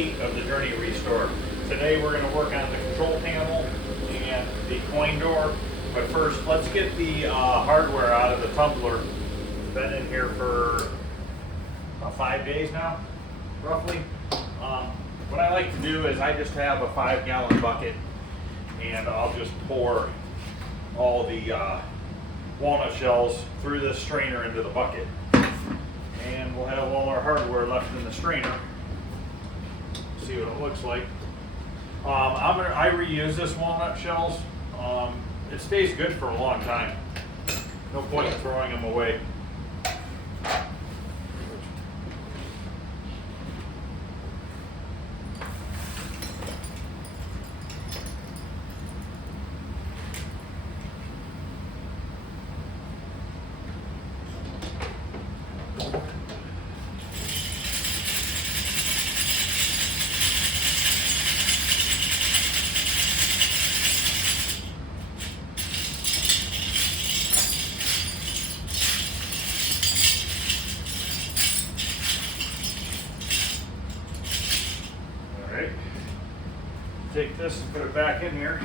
8 of the Journey Restore. Today we're going to work on the control panel and the coin door, but first let's get the hardware out of the tumbler. It's been in here for about 5 days now, roughly. What I like to do is I just have a 5-gallon bucket and I'll just pour all the walnut shells through this strainer into the bucket. And we'll have all our hardware left in the strainer. See what it looks like. I reuse this walnut shells. It stays good for a long time. No point in throwing them away. Take this and put it back in here.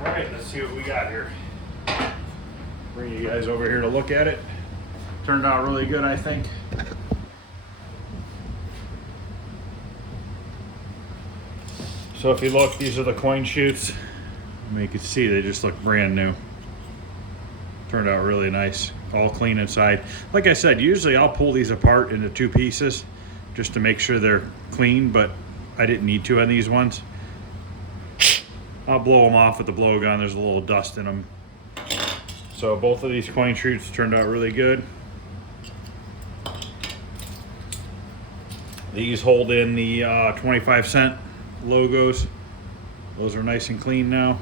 Alright, let's see what we got here. Bring you guys over here to look at it. Turned out really good, I think. So if you look, these are the coin chutes. You can see they just look brand new. Turned out really nice. All clean inside. Like I said, usually I'll pull these apart into 2 pieces just to make sure they're clean, but I didn't need to on these ones. I'll blow them off with the blow gun. There's a little dust in them. So both of these coin chutes turned out really good. These hold in the 25-cent logos. Those are nice and clean now.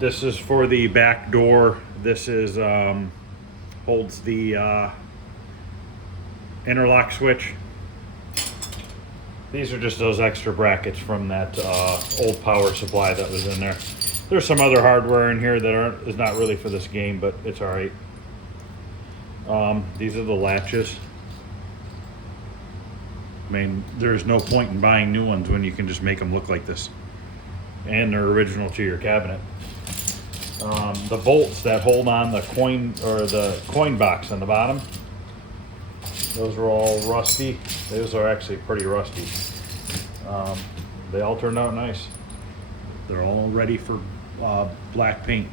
This is for the back door. This is holds the interlock switch. These are just those extra brackets from that old power supply that was in there. There's some other hardware in here that is not really for this game, but it's all right. These are the latches. I mean, there's no point in buying new ones when you can just make them look like this. And they're original to your cabinet. The bolts that hold on the coin, or the coin box on the bottom, those are all rusty. Those are actually pretty rusty. They all turned out nice. They're all ready for black paint.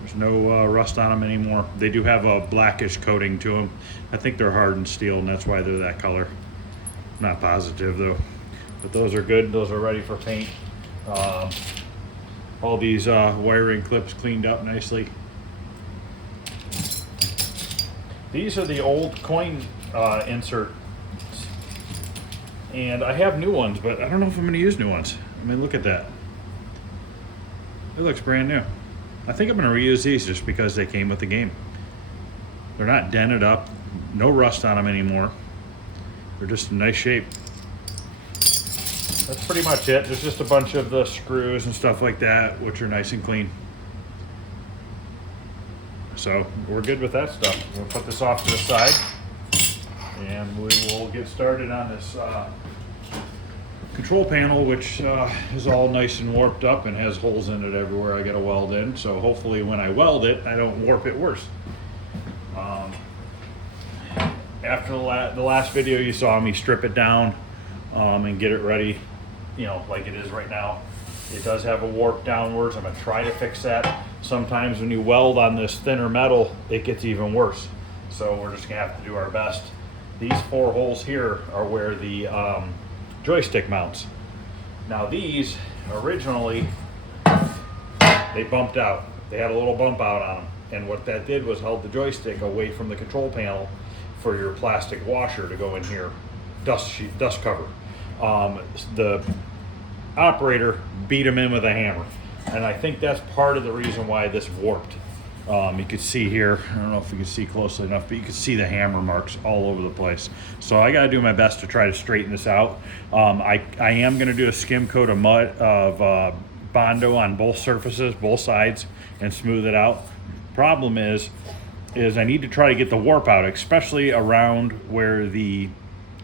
There's no rust on them anymore. They do have a blackish coating to them. I think they're hardened steel, and that's why they're that color. Not positive though. But those are good. Those are ready for paint. All these wiring clips cleaned up nicely. These are the old coin inserts, and I have new ones, but I don't know if I'm going to use new ones. I mean, look at that. It looks brand new. I think I'm going to reuse these just because they came with the game. They're not dented up, no rust on them anymore. They're just in nice shape. That's pretty much it. There's just a bunch of the screws and stuff like that, which are nice and clean. So we're good with that stuff. We'll put this off to the side and we will get started on this control panel, which is all nice and warped up and has holes in it everywhere I got to weld in. So hopefully when I weld it, I don't warp it worse. After the last video you saw me strip it down and get it ready, you know, like it is right now. It does have a warp downwards. I'm going to try to fix that. Sometimes when you weld on this thinner metal, it gets even worse. So we're just going to have to do our best. These 4 holes here are where the joystick mounts. Now these originally, they bumped out. They had a little bump out on them. And what that did was held the joystick away from the control panel for your plastic washer to go in here, dust cover. The operator beat him in with a hammer. And I think that's part of the reason why this warped. You could see here, I don't know if you can see closely enough, but you can see the hammer marks all over the place. So I gotta do my best to try to straighten this out. I am gonna do a skim coat of Bondo on both surfaces, both sides, and smooth it out. Problem is I need to try to get the warp out, especially around where the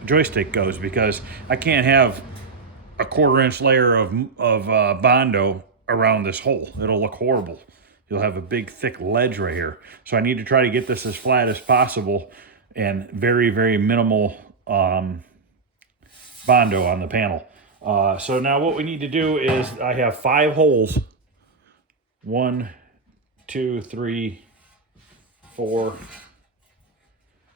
joystick goes, because I can't have a 1/4 inch layer of Bondo around this hole. It'll look horrible. You'll have a big thick ledge right here. So I need to try to get this as flat as possible and very, very minimal Bondo on the panel. So now what we need to do is I have 5 holes. 1, 2, 3, 4,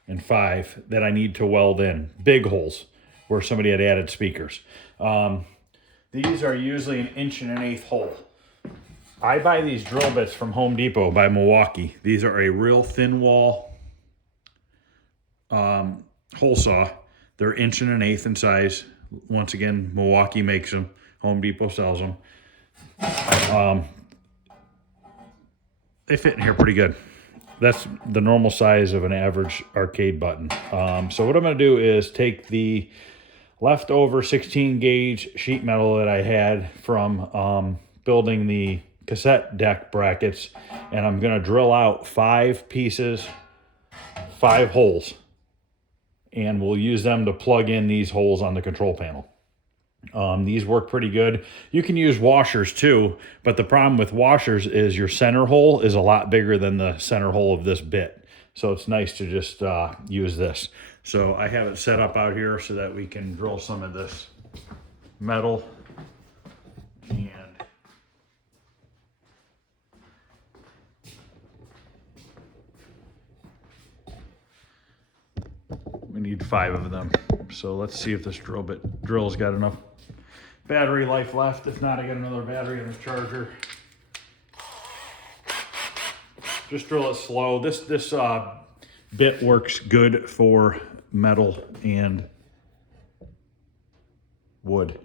and 5 that I need to weld in. Big holes where somebody had added speakers. These are usually 1 1/8 inch hole. I buy these drill bits from Home Depot by Milwaukee. These are a real thin wall hole saw. They're 1 1/8 inch in size. Once again, Milwaukee makes them. Home Depot sells them. They fit in here pretty good. That's the normal size of an average arcade button. So what I'm going to do is take the leftover 16 gauge sheet metal that I had from building the cassette deck brackets, and I'm going to drill out 5 pieces, 5 holes, and we'll use them to plug in these holes on the control panel. These work pretty good. You can use washers too, but the problem with washers is your center hole is a lot bigger than the center hole of this bit. So it's nice to just use this. So I have it set up out here so that we can drill some of this metal. And we need 5 of them. So let's see if this drill's got enough battery life left. If not, I got another battery and a charger. Just drill it slow. This bit works good for metal and wood.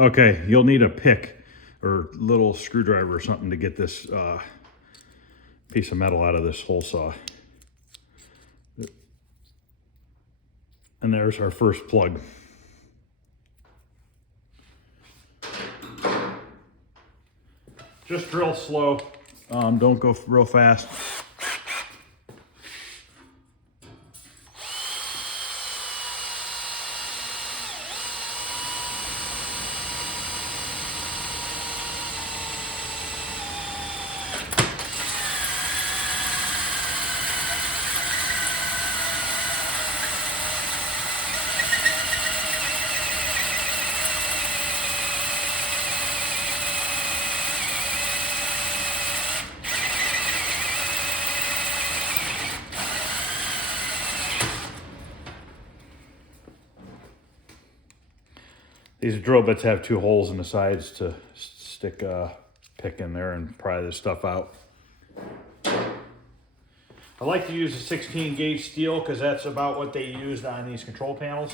Okay, you'll need a pick or little screwdriver or something to get this piece of metal out of this hole saw. And there's our first plug. Just drill slow, don't go real fast. These drill bits have 2 holes in the sides to stick a pick in there and pry this stuff out. I like to use a 16 gauge steel because that's about what they used on these control panels.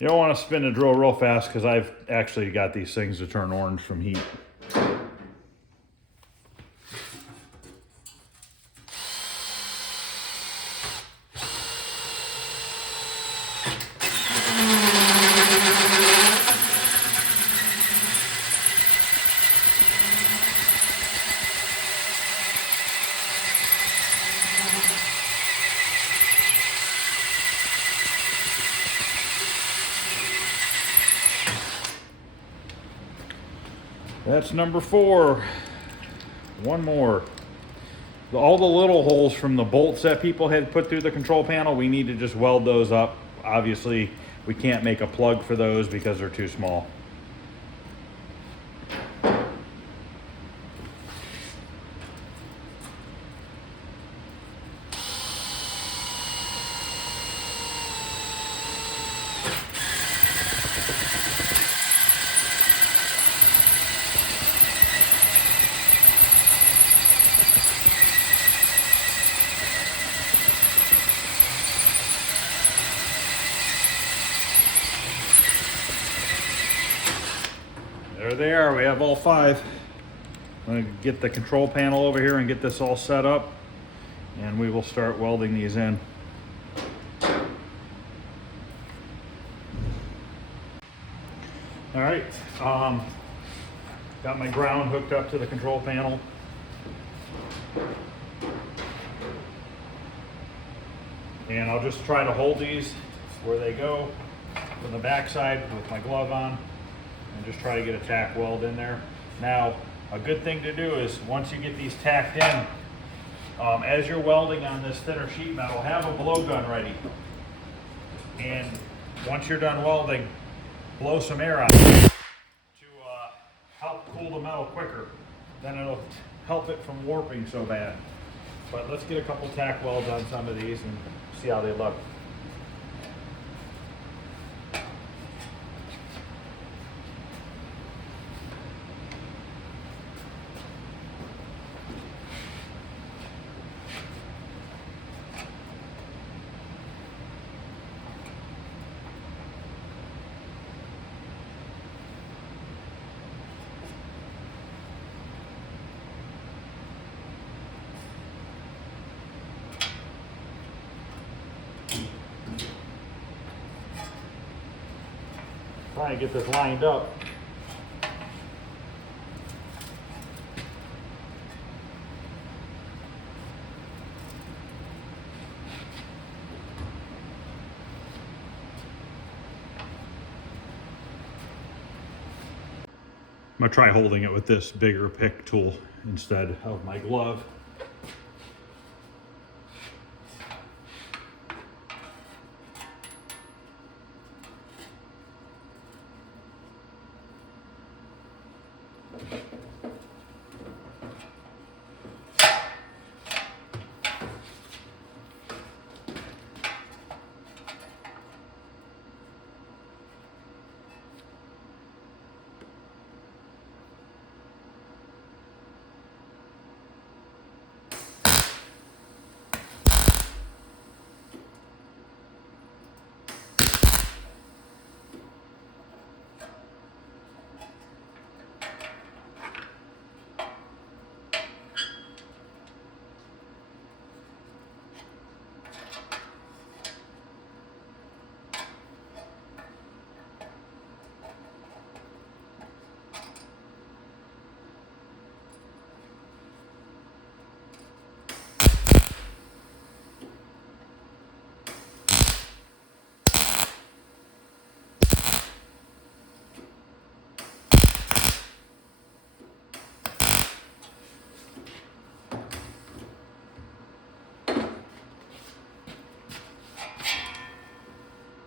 You don't want to spin the drill real fast because I've actually got these things to turn orange from heat. That's number 4. One more. All the little holes from the bolts that people had put through the control panel, we need to just weld those up. Obviously, we can't make a plug for those because they're too small. There they are. We have all 5. I'm going to get the control panel over here and get this all set up, and we will start welding these in. All right, got my ground hooked up to the control panel. And I'll just try to hold these where they go from the back side with my glove on, and just try to get a tack weld in there. Now, a good thing to do is once you get these tacked in, as you're welding on this thinner sheet metal, have a blowgun ready. And once you're done welding, blow some air out to help cool the metal quicker. Then it'll help it from warping so bad. But let's get a couple tack welds on some of these and see how they look. Try and get this lined up. I'm gonna try holding it with this bigger pick tool instead of my glove.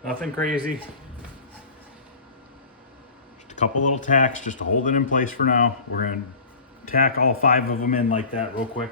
Nothing crazy. Just a couple little tacks just to hold it in place for now. We're going to tack all 5 of them in like that real quick.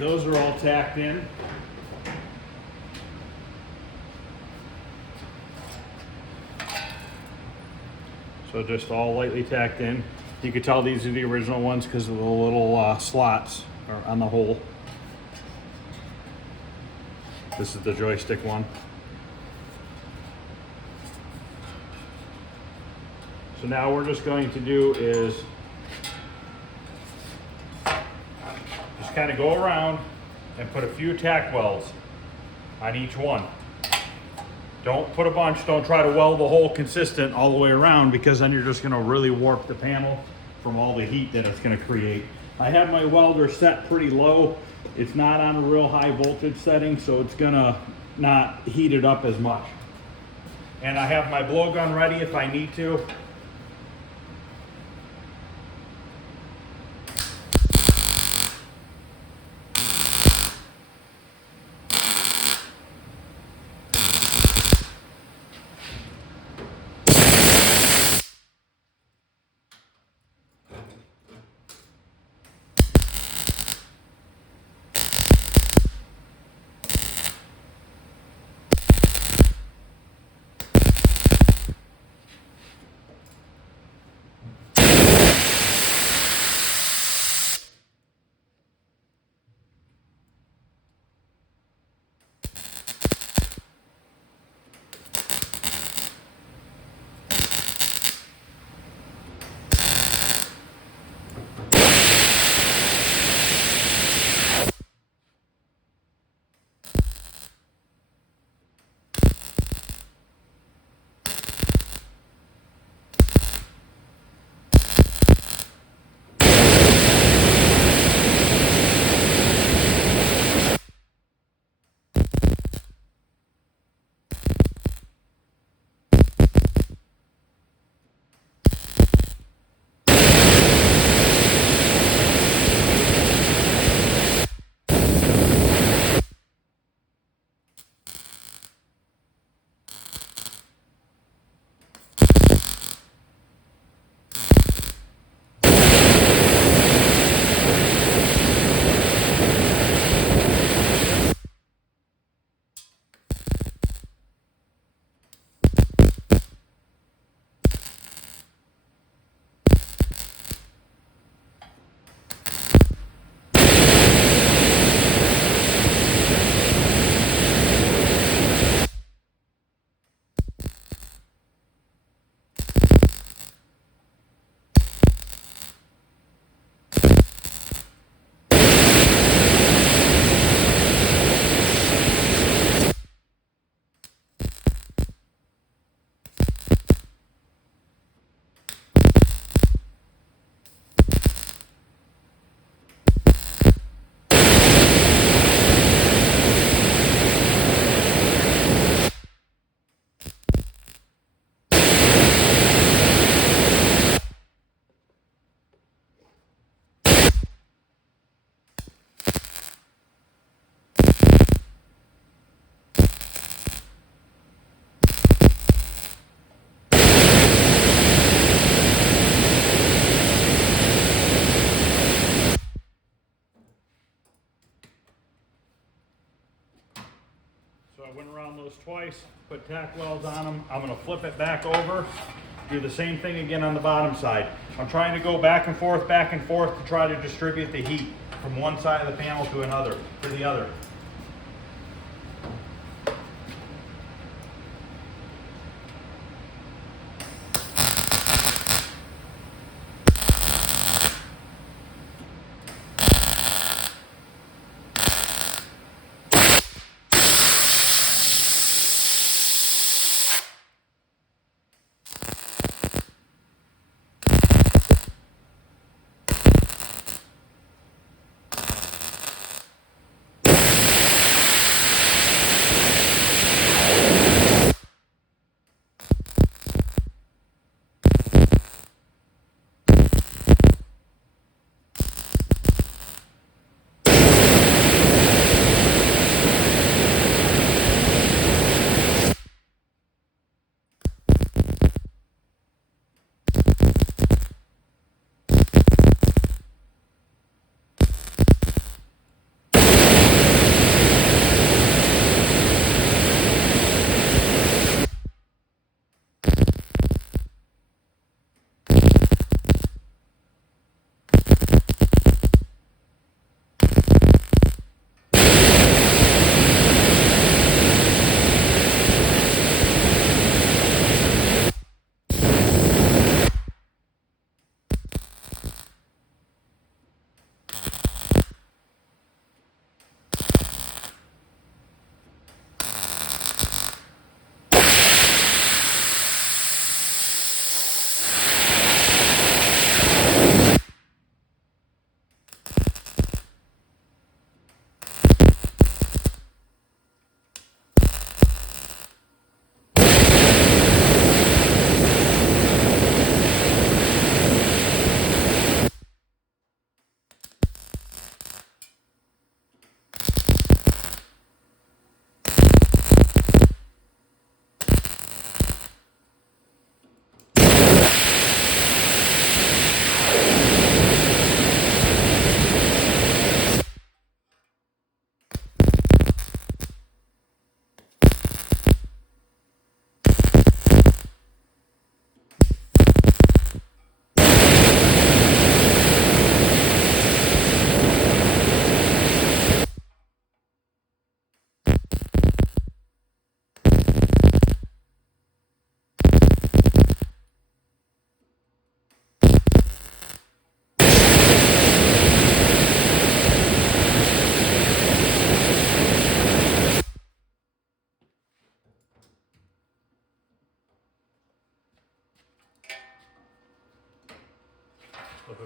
those are all tacked in. So just all lightly tacked in. You can tell these are the original ones because of the little slots on the hole. This is the joystick one. So now we're just going to do is just kind of go around and put a few tack welds on each one. Don't put a bunch, don't try to weld the hole consistent all the way around, because then you're just gonna really warp the panel from all the heat that it's gonna create. I have my welder set pretty low. It's not on a real high voltage setting, so it's gonna not heat it up as much. And I have my blowgun ready if I need to. So I went around those twice, put tack welds on them. I'm gonna flip it back over, do the same thing again on the bottom side. I'm trying to go back and forth to try to distribute the heat from one side of the panel to the other.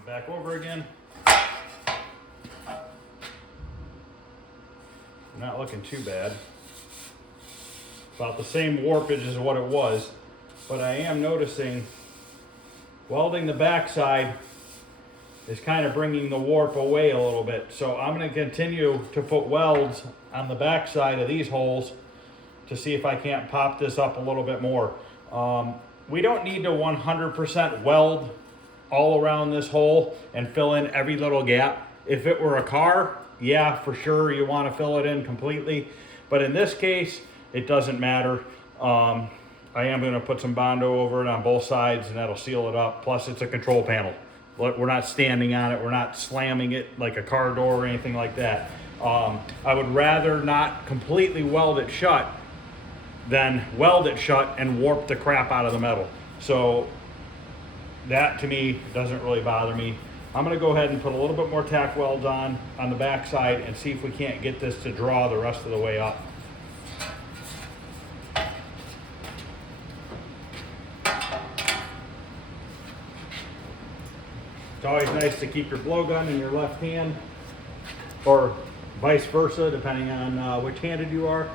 it back over again. Not looking too bad. About the same warpage as what it was, but I am noticing welding the backside is kind of bringing the warp away a little bit. So I'm going to continue to put welds on the backside of these holes to see if I can't pop this up a little bit more. We don't need to 100% weld all around this hole and fill in every little gap. If it were a car, yeah, for sure you want to fill it in completely. But in this case, it doesn't matter. I am going to put some Bondo over it on both sides and that'll seal it up. Plus it's a control panel. We're not standing on it. We're not slamming it like a car door or anything like that. I would rather not completely weld it shut than weld it shut and warp the crap out of the metal. So that to me doesn't really bother me. I'm gonna go ahead and put a little bit more tack welds on the back side and see if we can't get this to draw the rest of the way up. It's always nice to keep your blowgun in your left hand, or vice versa, depending on which handed you are.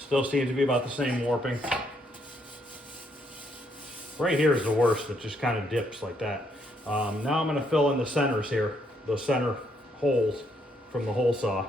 Still seems to be about the same warping. Right here is the worst. It just kind of dips like that. Now I'm going to fill in the centers here, those center holes from the hole saw.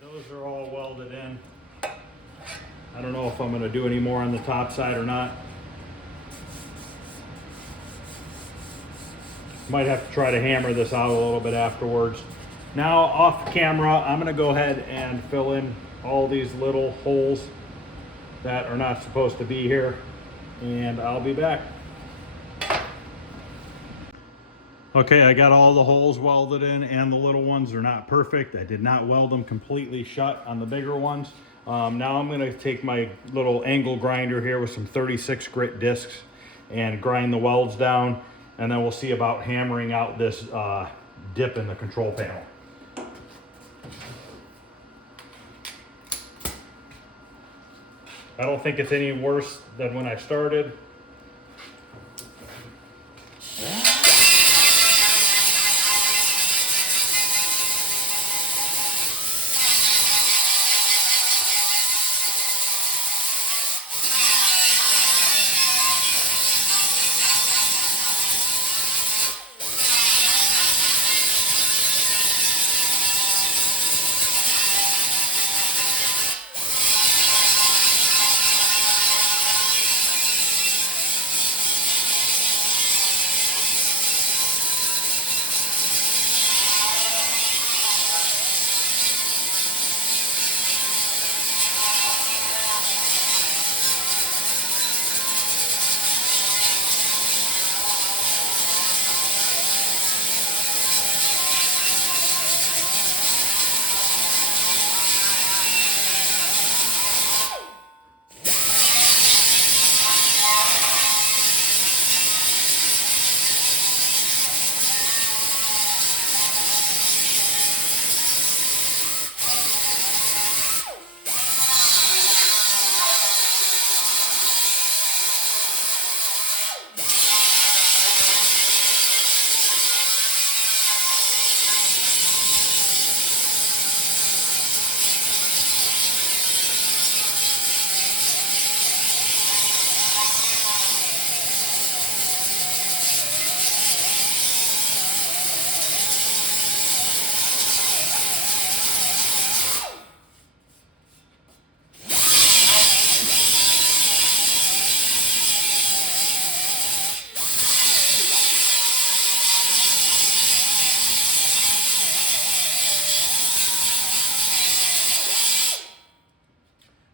right, those are all welded in. I don't know if I'm going to do any more on the top side or not. Might have to try to hammer this out a little bit afterwards. Now off camera, I'm going to go ahead and fill in all these little holes that are not supposed to be here, and I'll be back. Okay, I got all the holes welded in, and the little ones are not perfect. I did not weld them completely shut on the bigger ones. Now I'm going to take my little angle grinder here with some 36 grit discs and grind the welds down, and then we'll see about hammering out this dip in the control panel. I don't think it's any worse than when I started.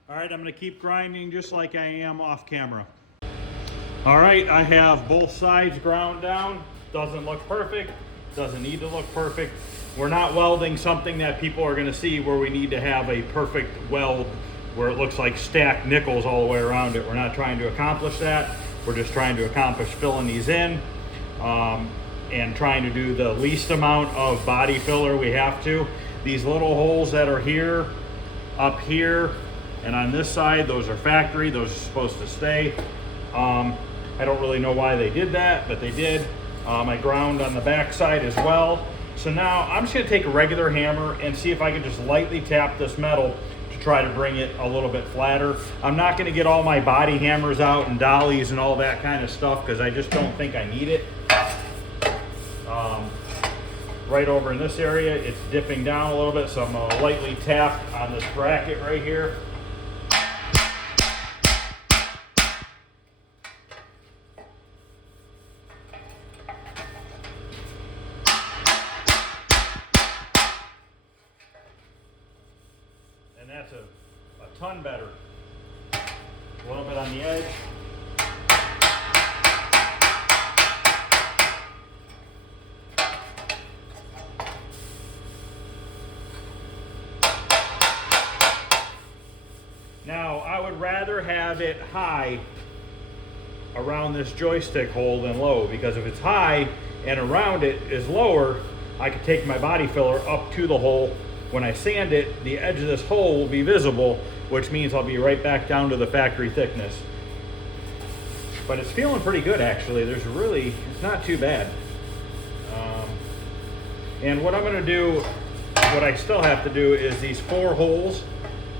All right, I'm going to keep grinding just like I am off camera. All right, I have both sides ground down. Doesn't look perfect, doesn't need to look perfect. We're not welding something that people are going to see where we need to have a perfect weld where it looks like stacked nickels all the way around it. We're not trying to accomplish that. We're just trying to accomplish filling these in and trying to do the least amount of body filler we have to. These little holes that are here, up here, and on this side, those are factory. Those are supposed to stay. I don't really know why they did that, but they did. I ground on the back side as well. So now I'm just gonna take a regular hammer and see if I can just lightly tap this metal to try to bring it a little bit flatter. I'm not gonna get all my body hammers out and dollies and all that kind of stuff because I just don't think I need it. Right over in this area, it's dipping down a little bit, so I'm gonna lightly tap on this bracket right here. And that's a ton better. A little bit on the edge. Now, I would rather have it high around this joystick hole than low, because if it's high and around it is lower, I could take my body filler up to the hole. When I sand it, the edge of this hole will be visible, which means I'll be right back down to the factory thickness. But it's feeling pretty good, actually. It's not too bad. And what I'm gonna do, what I still have to do is these 4 holes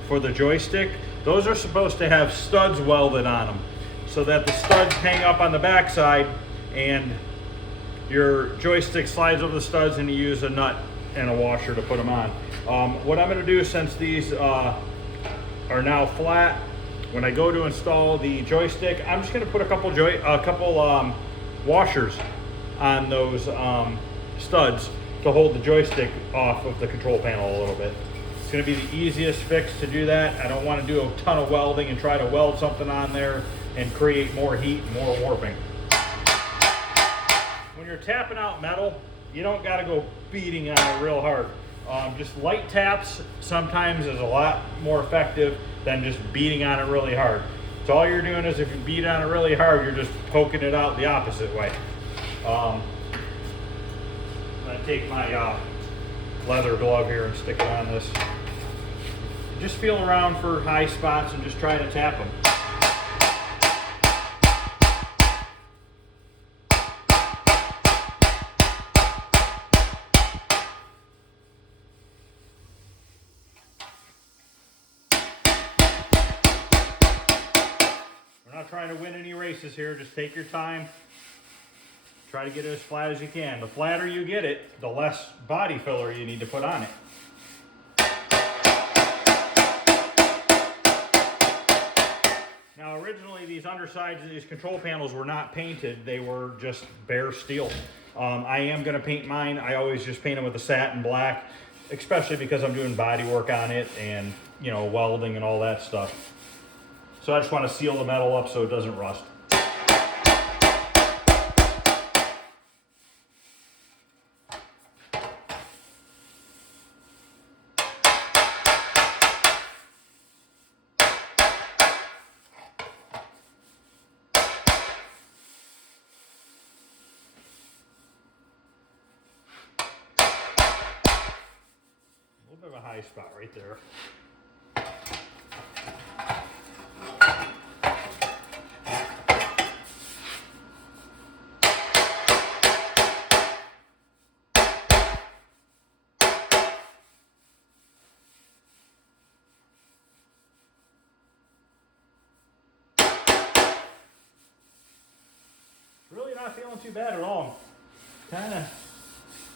for the joystick. Those are supposed to have studs welded on them so that the studs hang up on the backside and your joystick slides over the studs and you use a nut and a washer to put them on. What I'm going to do, since these are now flat, when I go to install the joystick, I'm just going to put a couple washers on those studs to hold the joystick off of the control panel a little bit. It's going to be the easiest fix to do that. I don't want to do a ton of welding and try to weld something on there and create more heat and more warping. When you're tapping out metal, you don't got to go beating on it real hard. Just light taps sometimes is a lot more effective than just beating on it really hard. So all you're doing is, if you beat on it really hard, you're just poking it out the opposite way. I'm going to take my leather glove here and stick it on this. Just feel around for high spots and just try to tap them. We're not trying to win any races here. Just take your time. Try to get it as flat as you can. The flatter you get it, the less body filler you need to put on it. Now, originally these undersides of these control panels were not painted. They were just bare steel. I am going to paint mine. I always just paint them with a satin black, especially because I'm doing body work on it and, you know, welding and all that stuff. So I just want to seal the metal up so it doesn't rust. A little bit of a high spot right there. Really not feeling too bad at all. Kind of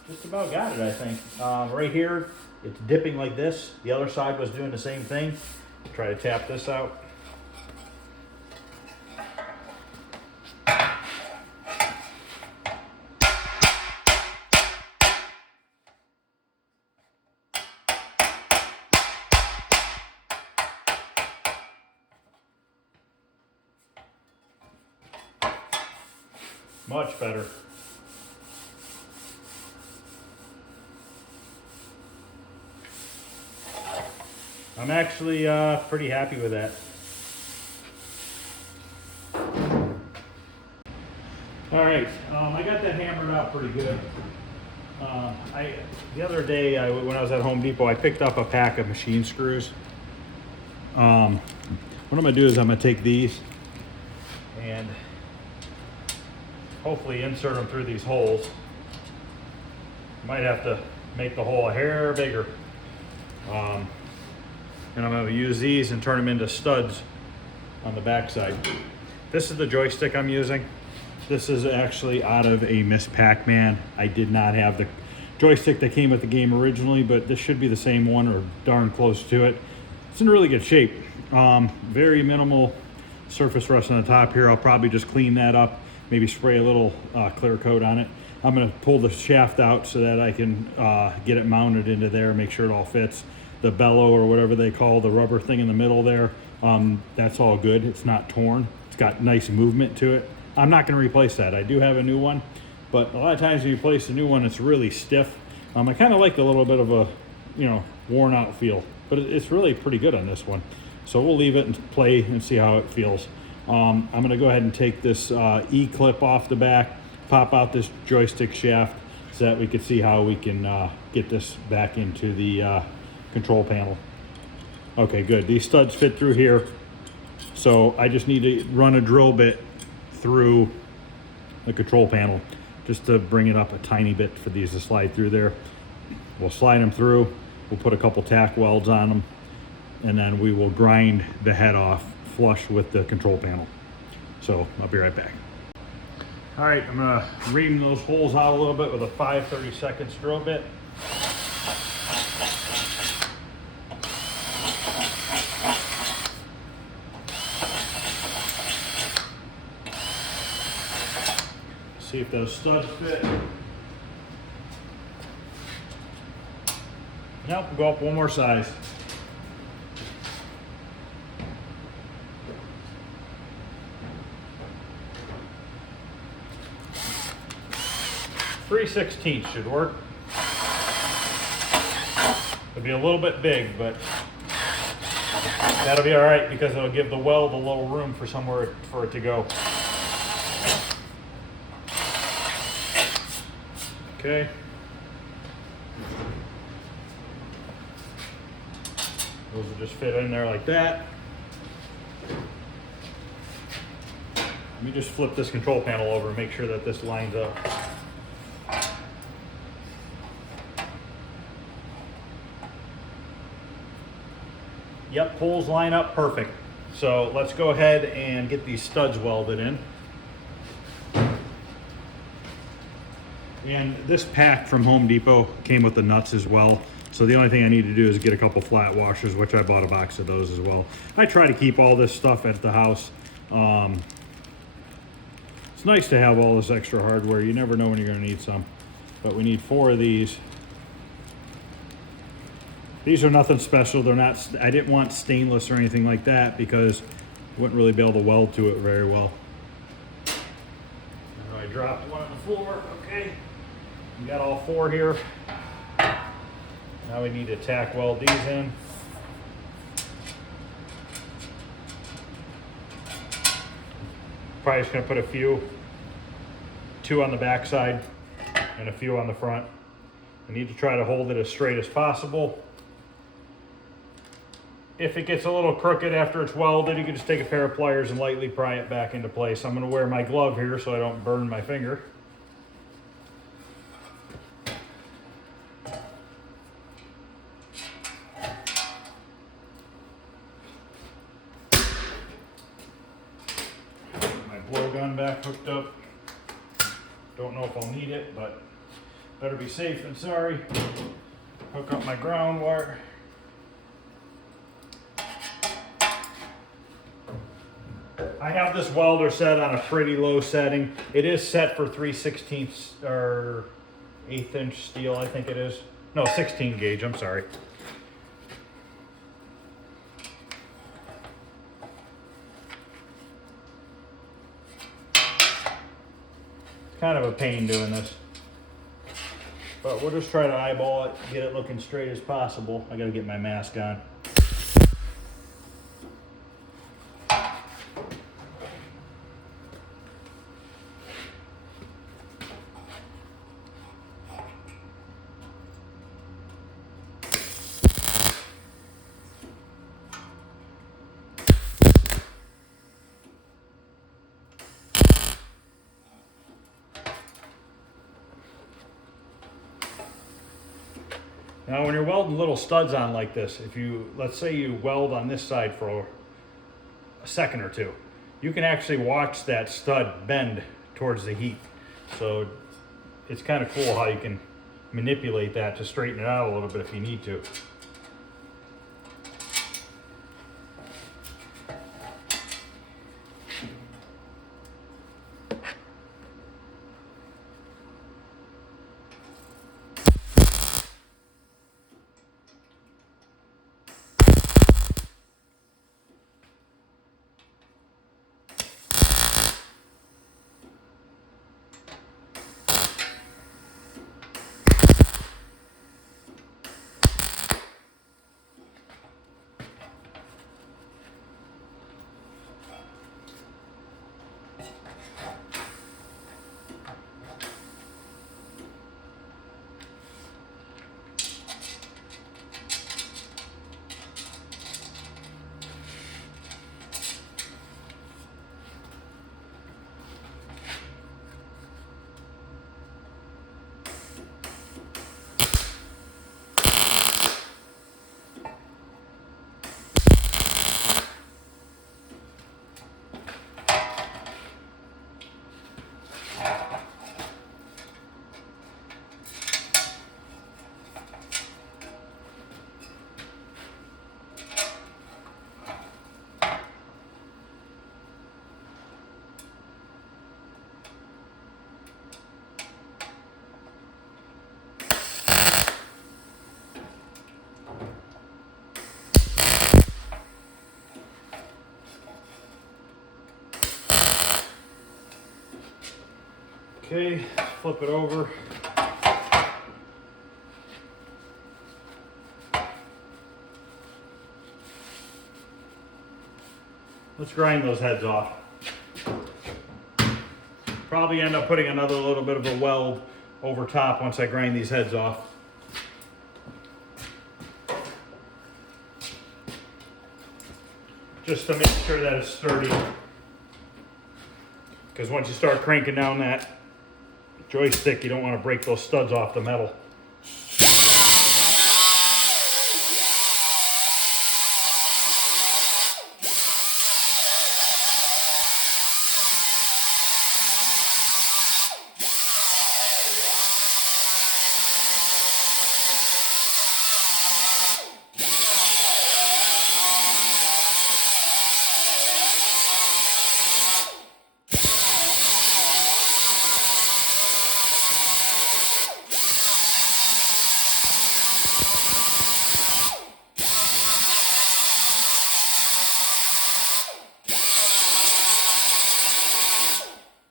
just about got it, I think. Right here, it's dipping like this. The other side was doing the same thing. Try to tap this out. Much better. I'm actually pretty happy with that. All right, I got that hammered out pretty good. The other day when I was at Home Depot, I picked up a pack of machine screws. What I'm gonna do is I'm gonna take these and hopefully insert them through these holes. Might have to make the hole a hair bigger. And I'm going to use these and turn them into studs on the back side. This is the joystick I'm using. This is actually out of a Miss Pac-Man. I did not have the joystick that came with the game originally, but this should be the same one or darn close to it. It's in really good shape. Very minimal surface rust on the top here. I'll probably just clean that up, maybe spray a little clear coat on it. I'm going to pull the shaft out so that I can get it mounted into there, make sure it all fits. The bellow or whatever they call the rubber thing in the middle there, that's all good. It's not torn. It's got nice movement to it. I'm not going to replace that. I do have a new one, but a lot of times when you replace a new one, it's really stiff. I kind of like a little bit of a, worn out feel, but it's really pretty good on this one. So we'll leave it and play and see how it feels. I'm going to go ahead and take this E-clip off the back, pop out this joystick shaft so that we can see how we can get this back into the control panel. Okay, good. These studs fit through here. So I just need to run a drill bit through the control panel just to bring it up a tiny bit for these to slide through there. We'll slide them through. We'll put a couple tack welds on them, and then we will grind the head off flush with the control panel. So I'll be right back. All right, I'm gonna ream those holes out a little bit with a 5/32 drill bit. See if those studs fit. Nope, go up one more size. .3/16 should work. It'll be a little bit big, but that'll be all right because it'll give the weld a little room for somewhere for it to go. Okay. Those will just fit in there like that. Let me just flip this control panel over and make sure that this lines up. Yep, poles line up perfect. So let's go ahead and get these studs welded in. And this pack from Home Depot came with the nuts as well. So the only thing I need to do is get a couple flat washers, which I bought a box of those as well. I try to keep all this stuff at the house. It's nice to have all this extra hardware. You never know when you're going to need some. But we need 4 of these. These are nothing special. They're not, I didn't want stainless or anything like that because you wouldn't really be able to weld to it very well. I dropped one on the floor. Okay. We got all 4 here. Now we need to tack weld these in. Probably just going to put a few, 2 on the back side and a few on the front. I need to try to hold it as straight as possible. If it gets a little crooked after it's welded, you can just take a pair of pliers and lightly pry it back into place. I'm going to wear my glove here so I don't burn my finger. Blowgun back hooked up. Don't know if I'll need it, but better be safe than sorry. Hook up my ground wire. I have this welder set on a pretty low setting. It is set for 3/16 or 1/8 inch steel, I think it is. No, 16 gauge, I'm sorry. Kind of a pain doing this, but we'll just try to eyeball it, get it looking straight as possible. I gotta get my mask on. Now when you're welding little studs on like this, if you, let's say you weld on this side for a second or two, you can actually watch that stud bend towards the heat. So it's kind of cool how you can manipulate that to straighten it out a little bit if you need to. Okay, flip it over. Let's grind those heads off. Probably end up putting another little bit of a weld over top once I grind these heads off. Just to make sure that it's sturdy. Because once you start cranking down that joystick, you don't want to break those studs off the metal.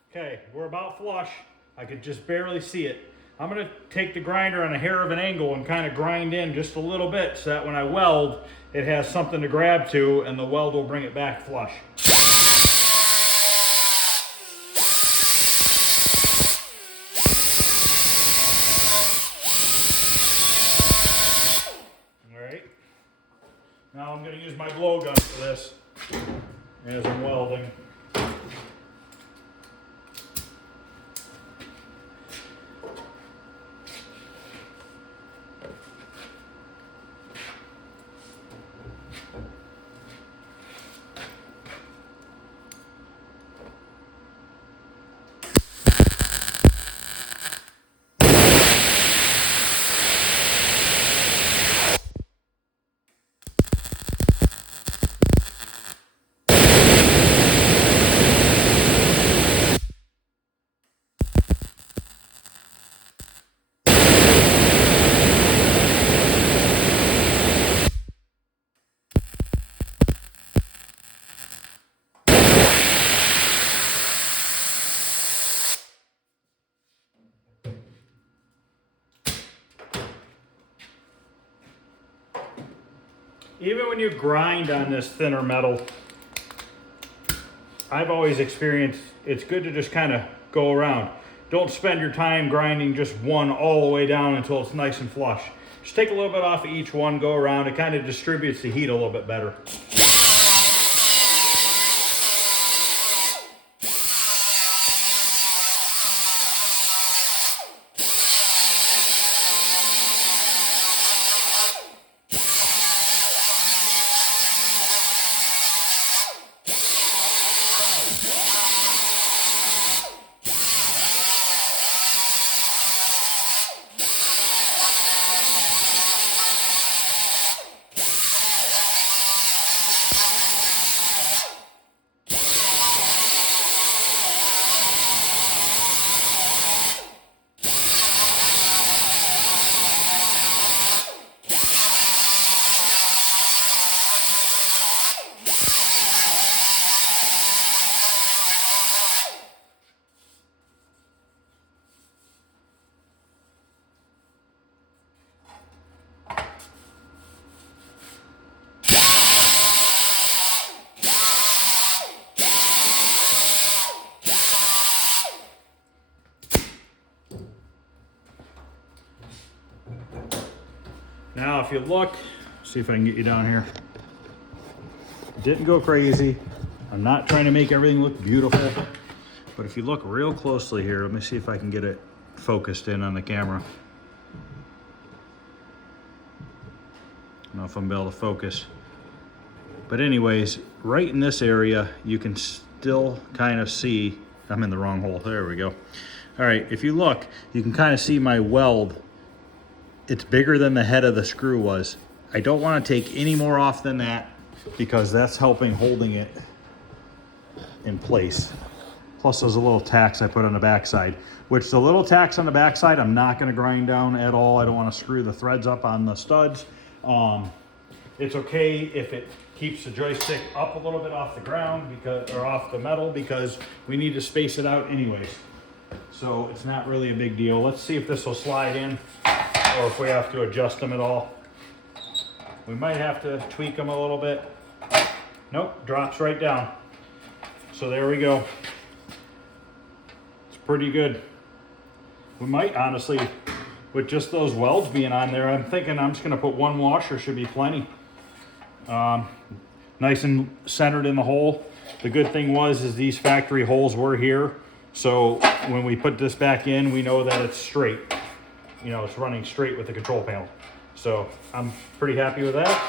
Okay, we're about flush. I could just barely see it. I'm gonna take the grinder on a hair of an angle and kind of grind in just a little bit so that when I weld, it has something to grab to and the weld will bring it back flush. All right. Now I'm gonna use my blow gun for this as I'm welding. Even when you grind on this thinner metal, I've always experienced it's good to just kind of go around. Don't spend your time grinding just one all the way down until it's nice and flush. Just take a little bit off of each one, go around. It kind of distributes the heat a little bit better. Now if you look, see if I can get you down here. Didn't go crazy. I'm not trying to make everything look beautiful, but if you look real closely here, let me see if I can get it focused in on the camera. I don't know if I'm able to focus. But anyways, right in this area, you can still kind of see, I'm in the wrong hole, there we go. All right, if you look, you can kind of see my weld. It's bigger than the head of the screw was. I don't want to take any more off than that because that's helping holding it in place. Plus there's a little tacks I put on the backside, which the little tacks on the backside, I'm not going to grind down at all. I don't want to screw the threads up on the studs. It's okay if it keeps the joystick up a little bit off the ground or off the metal because we need to space it out anyways. So it's not really a big deal. Let's see if this will slide in or if we have to adjust them at all. We might have to tweak them a little bit. Nope, drops right down. So there we go. It's pretty good. We might honestly, with just those welds being on there, I'm thinking I'm just gonna put one washer, should be plenty. Nice and centered in the hole. The good thing is these factory holes were here. So when we put this back in, we know that it's straight. You know, it's running straight with the control panel. So I'm pretty happy with that.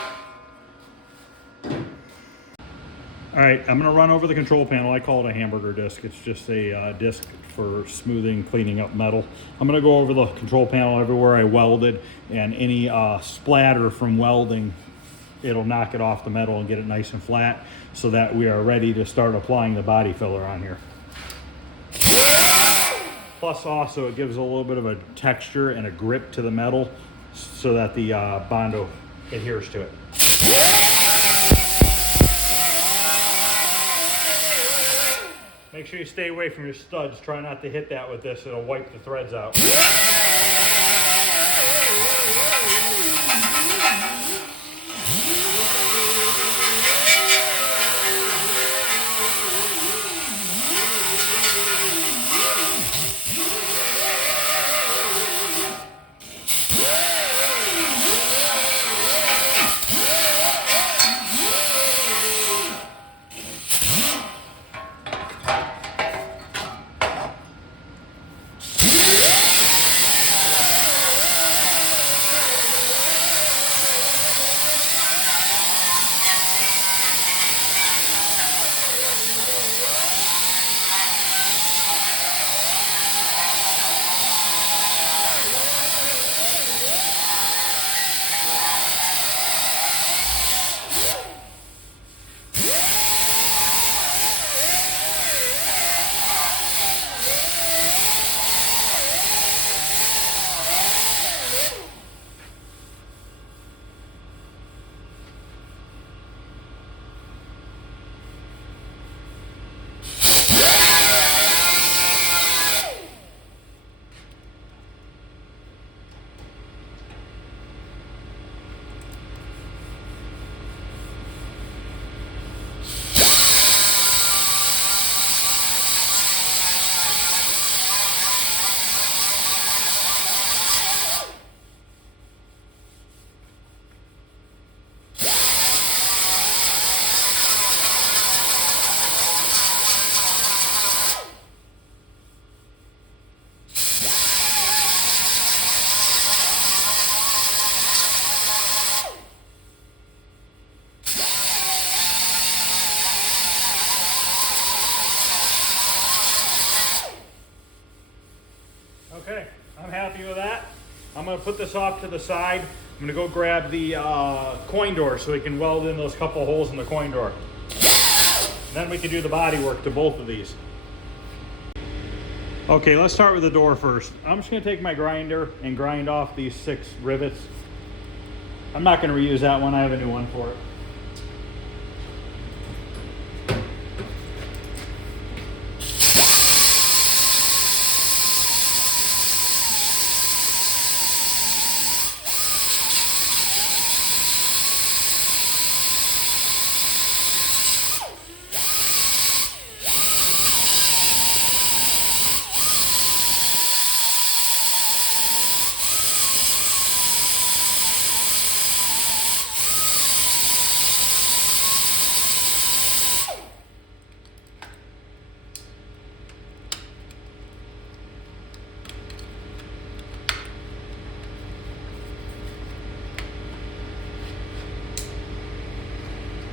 All right, I'm gonna run over the control panel. I call it a hamburger disc. It's just a disc for smoothing, cleaning up metal. I'm gonna go over the control panel everywhere I welded, and any splatter from welding, it'll knock it off the metal and get it nice and flat so that we are ready to start applying the body filler on here. Plus also it gives a little bit of a texture and a grip to the metal so that the Bondo adheres to it. Make sure you stay away from your studs. Try not to hit that with this. It'll wipe the threads out. Okay, I'm happy with that. I'm gonna put this off to the side. I'm gonna go grab the coin door so we can weld in those couple holes in the coin door. Then we can do the body work to both of these. Okay, let's start with the door first. I'm just gonna take my grinder and grind off these 6 rivets. I'm not gonna reuse that one, I have a new one for it.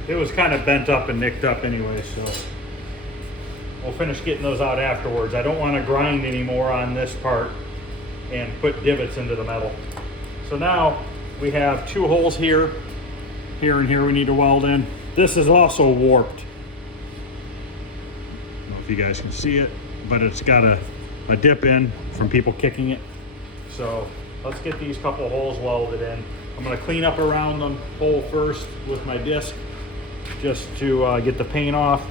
It was kind of bent up and nicked up anyway, so we'll finish getting those out afterwards. I don't want to grind anymore on this part and put divots into the metal. So now we have 2 holes here, and here we need to weld in. This is also warped. I don't know if you guys can see it, but it's got a dip in from people kicking it. So let's get these couple holes welded in. I'm going to clean up around the hole first with my disc, just to get the paint off.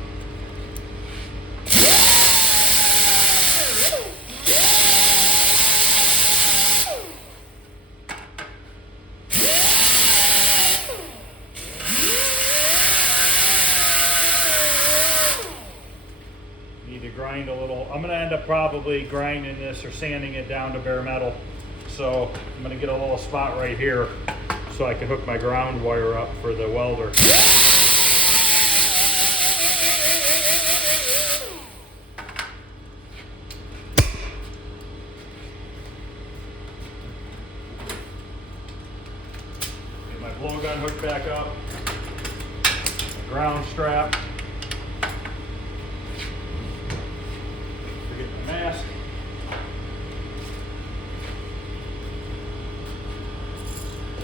grind a little. I'm gonna end up probably grinding this or sanding it down to bare metal. So I'm gonna get a little spot right here so I can hook my ground wire up for the welder. Get my blowgun hooked back up, my ground strap. Forget my mask.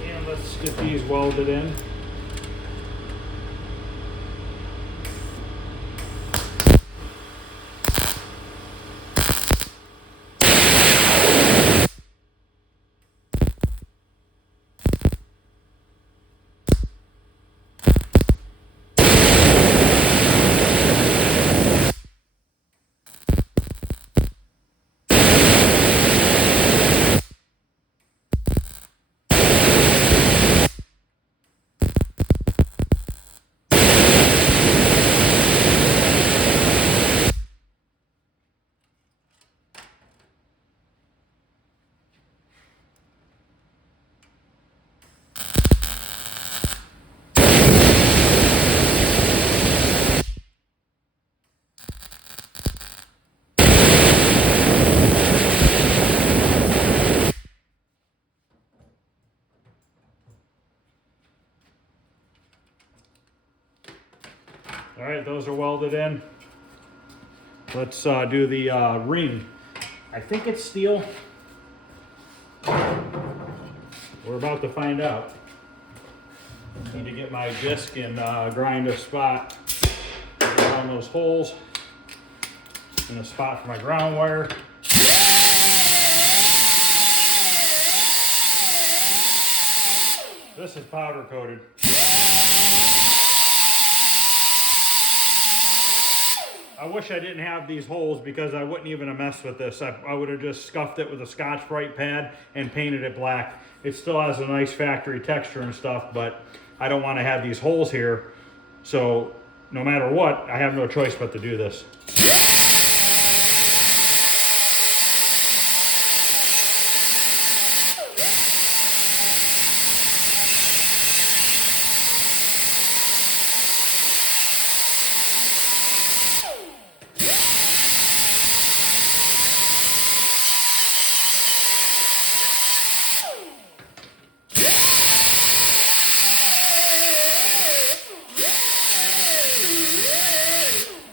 And let's get these welded in. All right, those are welded in. Let's do the ring. I think it's steel. We're about to find out. Need to get my disc and grind a spot around those holes and a spot for my ground wire. This is powder coated. I wish I didn't have these holes because I wouldn't even have messed with this. I would have just scuffed it with a Scotch-Brite pad and painted it black. It still has a nice factory texture and stuff, but I don't want to have these holes here. So no matter what, I have no choice but to do this.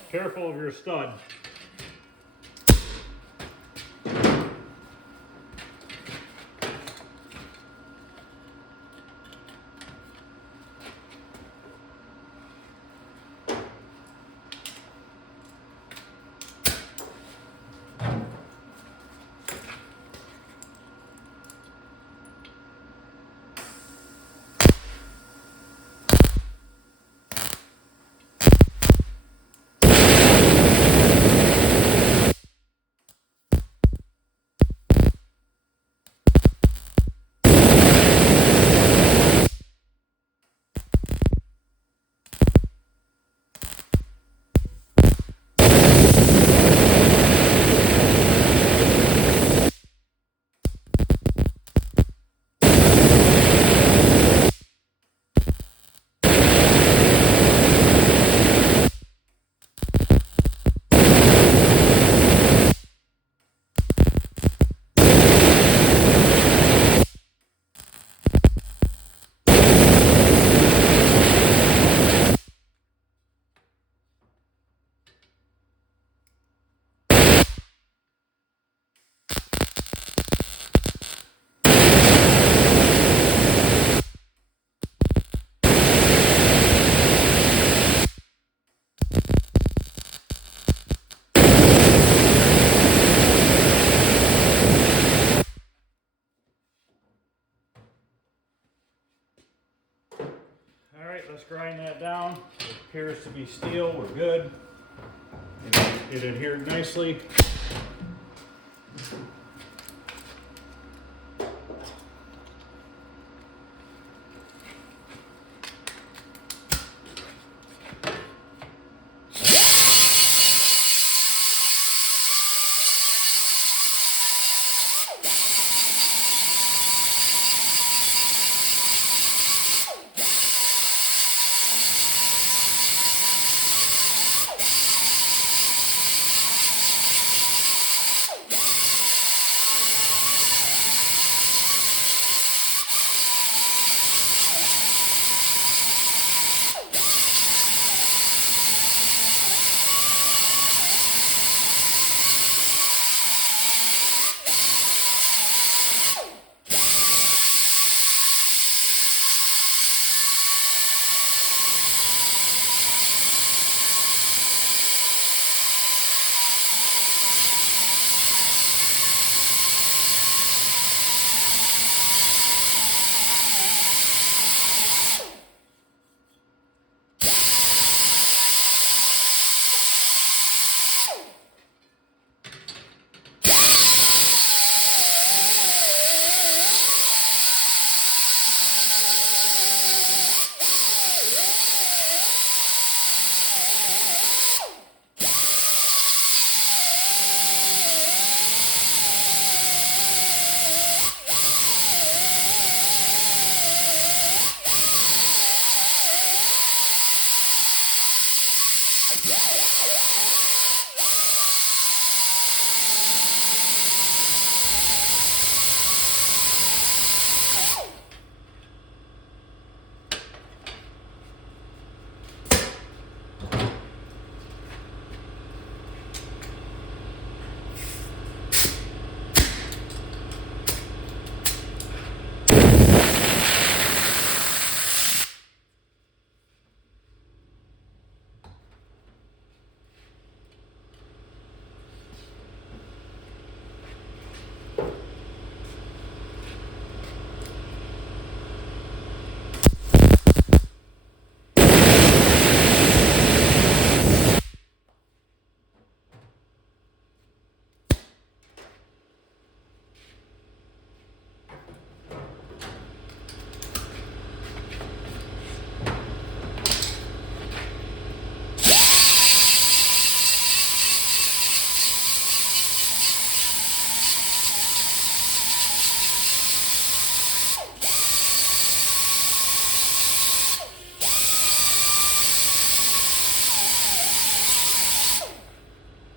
Careful of your stud. Let's grind that down. It appears to be steel. We're good. It adhered nicely.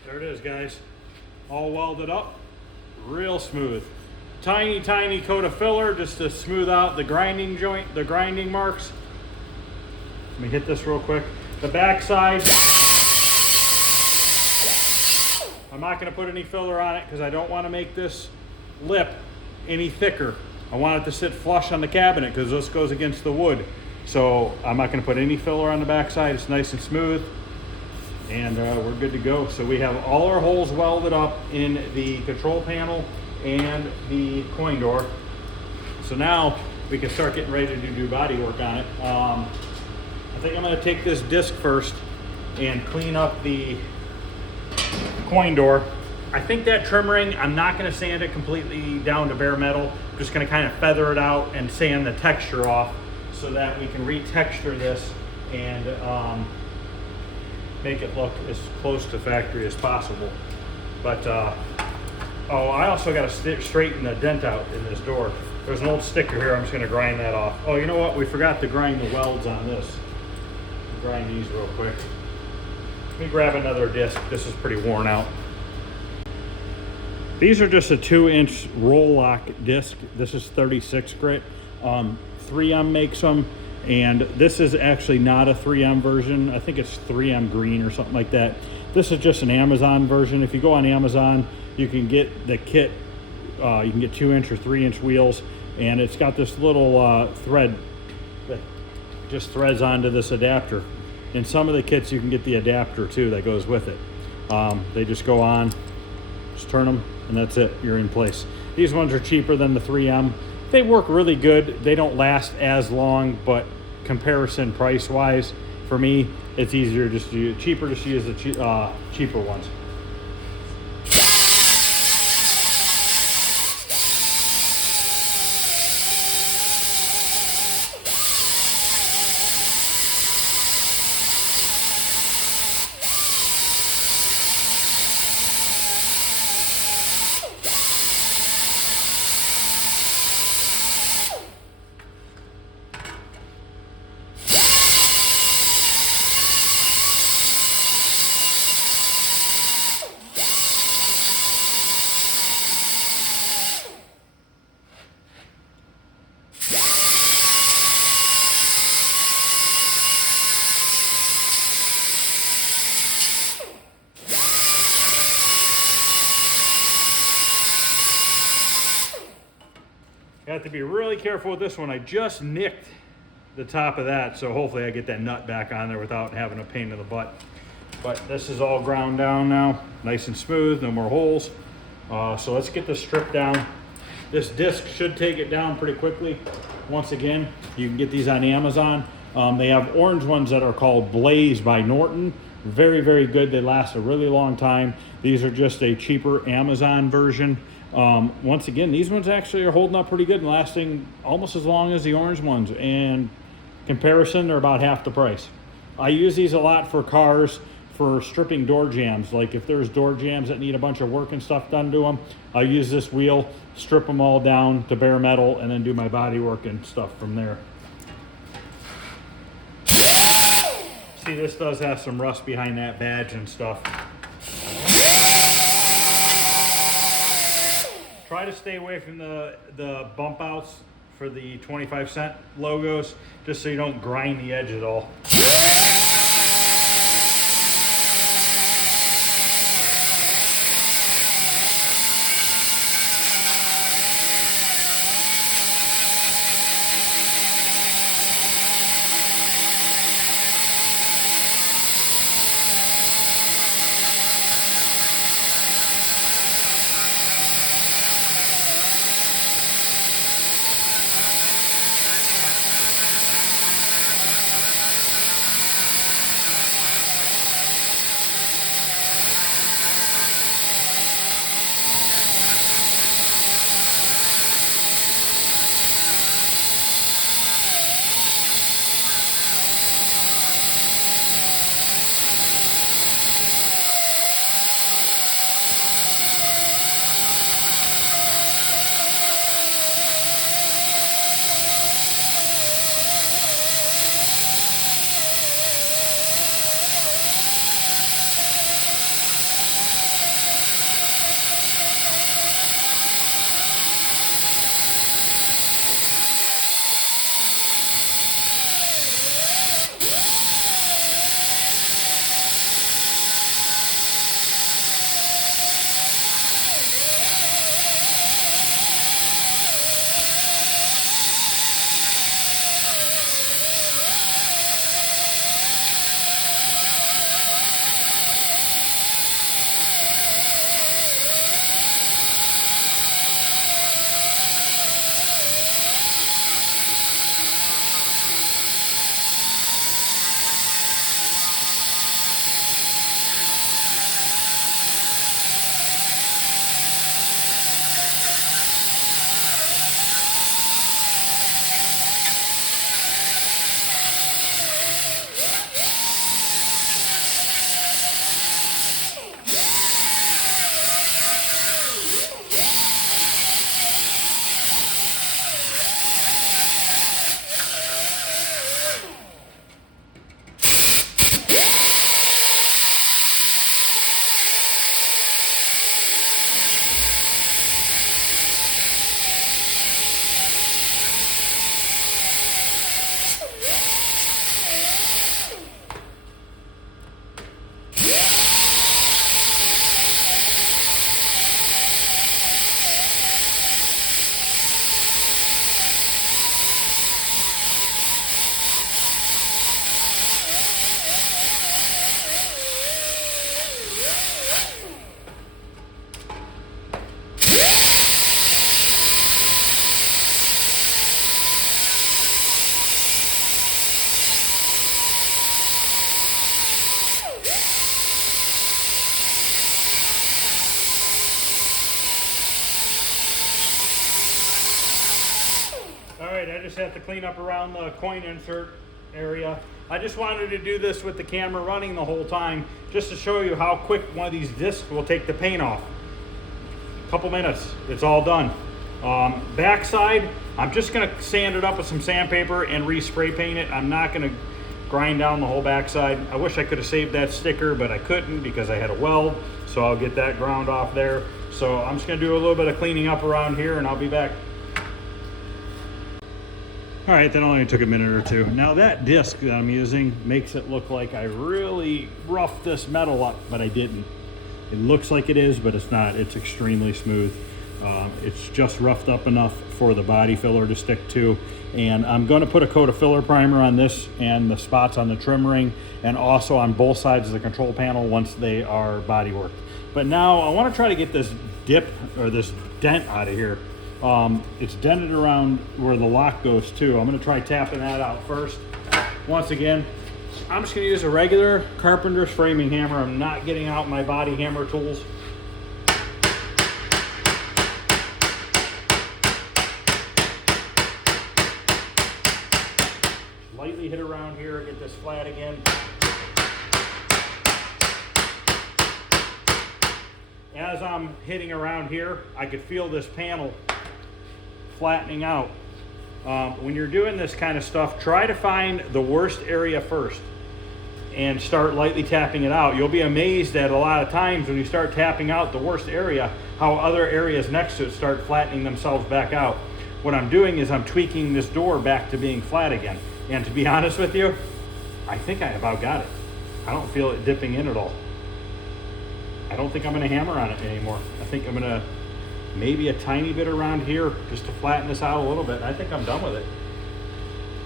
There it is, guys. All welded up, real smooth. Tiny, tiny coat of filler just to smooth out the grinding joint, the grinding marks. Let me hit this real quick. The back side, I'm not gonna put any filler on it because I don't wanna make this lip any thicker. I want it to sit flush on the cabinet because this goes against the wood. So I'm not gonna put any filler on the back side. It's nice and smooth. And we're good to go. So we have all our holes welded up in the control panel and the coin door. So now we can start getting ready to do body work on it. I think I'm gonna take this disc first and clean up the coin door. I think that trim ring, I'm not gonna sand it completely down to bare metal. I'm just gonna kind of feather it out and sand the texture off so that we can retexture this and make it look as close to factory as possible. But oh, I also got to straighten the dent out in this door. There's an old sticker here. I'm just going to grind that off. Oh, you know what? We forgot to grind the welds on this. Grind these real quick. Let me grab another disc. This is pretty worn out. These are just a 2-inch roll lock disc. This is 36 grit. 3M makes them. And this is actually not a 3M version. I think it's 3M green or something like that. This is just an Amazon version. If you go on Amazon, you can get the kit. You can get 2-inch or 3-inch wheels, and it's got this little thread that just threads onto this adapter. In some of the kits, you can get the adapter too that goes with it. They just go on, just turn them, and that's it. You're in place. These ones are cheaper than the 3M. They work really good. They don't last as long, but comparison price-wise, for me, it's easier just to cheaper just to use the cheaper ones. I have to be really careful with this one. I just nicked the top of that, so hopefully I get that nut back on there without having a pain in the butt. But this is all ground down now, nice and smooth, no more holes. So let's get this stripped down. This disc should take it down pretty quickly. Once again, you can get these on Amazon. They have orange ones that are called Blaze by Norton. Very, very good. They last a really long time. These are just a cheaper Amazon version. Once again, these ones actually are holding up pretty good and lasting almost as long as the orange ones. And comparison, they're about half the price. I use these a lot for cars, for stripping door jambs. Like if there's door jambs that need a bunch of work and stuff done to them, I use this wheel, strip them all down to bare metal, and then do my body work and stuff from there. See see this does have some rust behind that badge and stuff. Try to stay away from the bump outs for the 25-cent logos, just so you don't grind the edge at all. Alright, I just have to clean up around the coin insert area. I just wanted to do this with the camera running the whole time, just to show you how quick one of these discs will take the paint off. A couple minutes, it's all done. Backside, I'm just going to sand it up with some sandpaper and re-spray paint it. I'm not going to grind down the whole backside. I wish I could have saved that sticker, but I couldn't because I had a weld, so I'll get that ground off there. So I'm just going to do a little bit of cleaning up around here and I'll be back. All right, that only took a minute or two. Now that disc that I'm using makes it look like I really roughed this metal up, but I didn't. It looks like it is, but it's not. It's extremely smooth. It's just roughed up enough for the body filler to stick to. And I'm going to put a coat of filler primer on this and the spots on the trim ring, and also on both sides of the control panel once they are body worked. But now I want to try to get this dip or this dent out of here. It's dented around where the lock goes too. I'm going to try tapping that out first. Once again, I'm just going to use a regular carpenter's framing hammer. I'm not getting out my body hammer tools. Lightly hit around here, get this flat again. As I'm hitting around here, I could feel this panel flattening out. When you're doing this kind of stuff, try to find the worst area first. and start lightly tapping it out. You'll be amazed at a lot of times when you start tapping out the worst area, how other areas next to it start flattening themselves back out. What I'm doing is I'm tweaking this door back to being flat again. And to be honest with you, I think I about got it. I don't feel it dipping in at all. I don't think I'm gonna hammer on it anymore. I think I'm gonna maybe a tiny bit around here just to flatten this out a little bit. I think I'm done with it.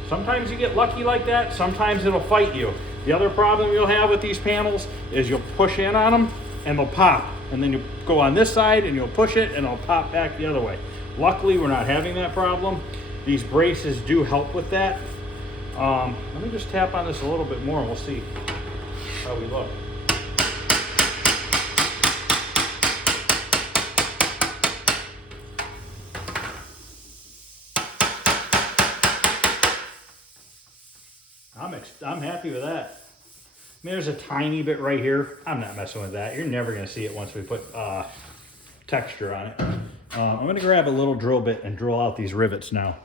Sometimes you get lucky like that, sometimes it'll fight you. The other problem you'll have with these panels is you'll push in on them and they'll pop. And then you go on this side and you'll push it and it'll pop back the other way. Luckily, we're not having that problem. These braces do help with that. Let me just tap on this a little bit more and we'll see how we look. I'm happy with that. I mean, there's a tiny bit right here. I'm not messing with that. You're never going to see it once we put texture on it. I'm going to grab a little drill bit and drill out these rivets now.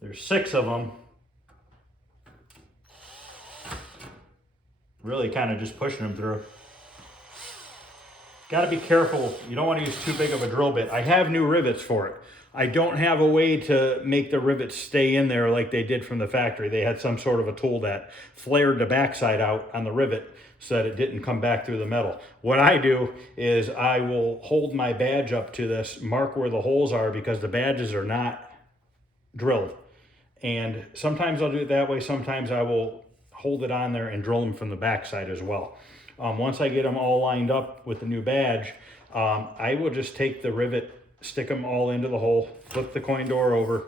There's 6 of them. Really kind of just pushing them through. Got to be careful. You don't want to use too big of a drill bit. I have new rivets for it. I don't have a way to make the rivets stay in there like they did from the factory. They had some sort of a tool that flared the backside out on the rivet so that it didn't come back through the metal. What I do is I will hold my badge up to this, mark where the holes are because the badges are not drilled. And sometimes I'll do it that way. Sometimes I will hold it on there and drill them from the backside as well. Once I get them all lined up with the new badge, I will just take the rivet, stick them all into the hole, flip the coin door over,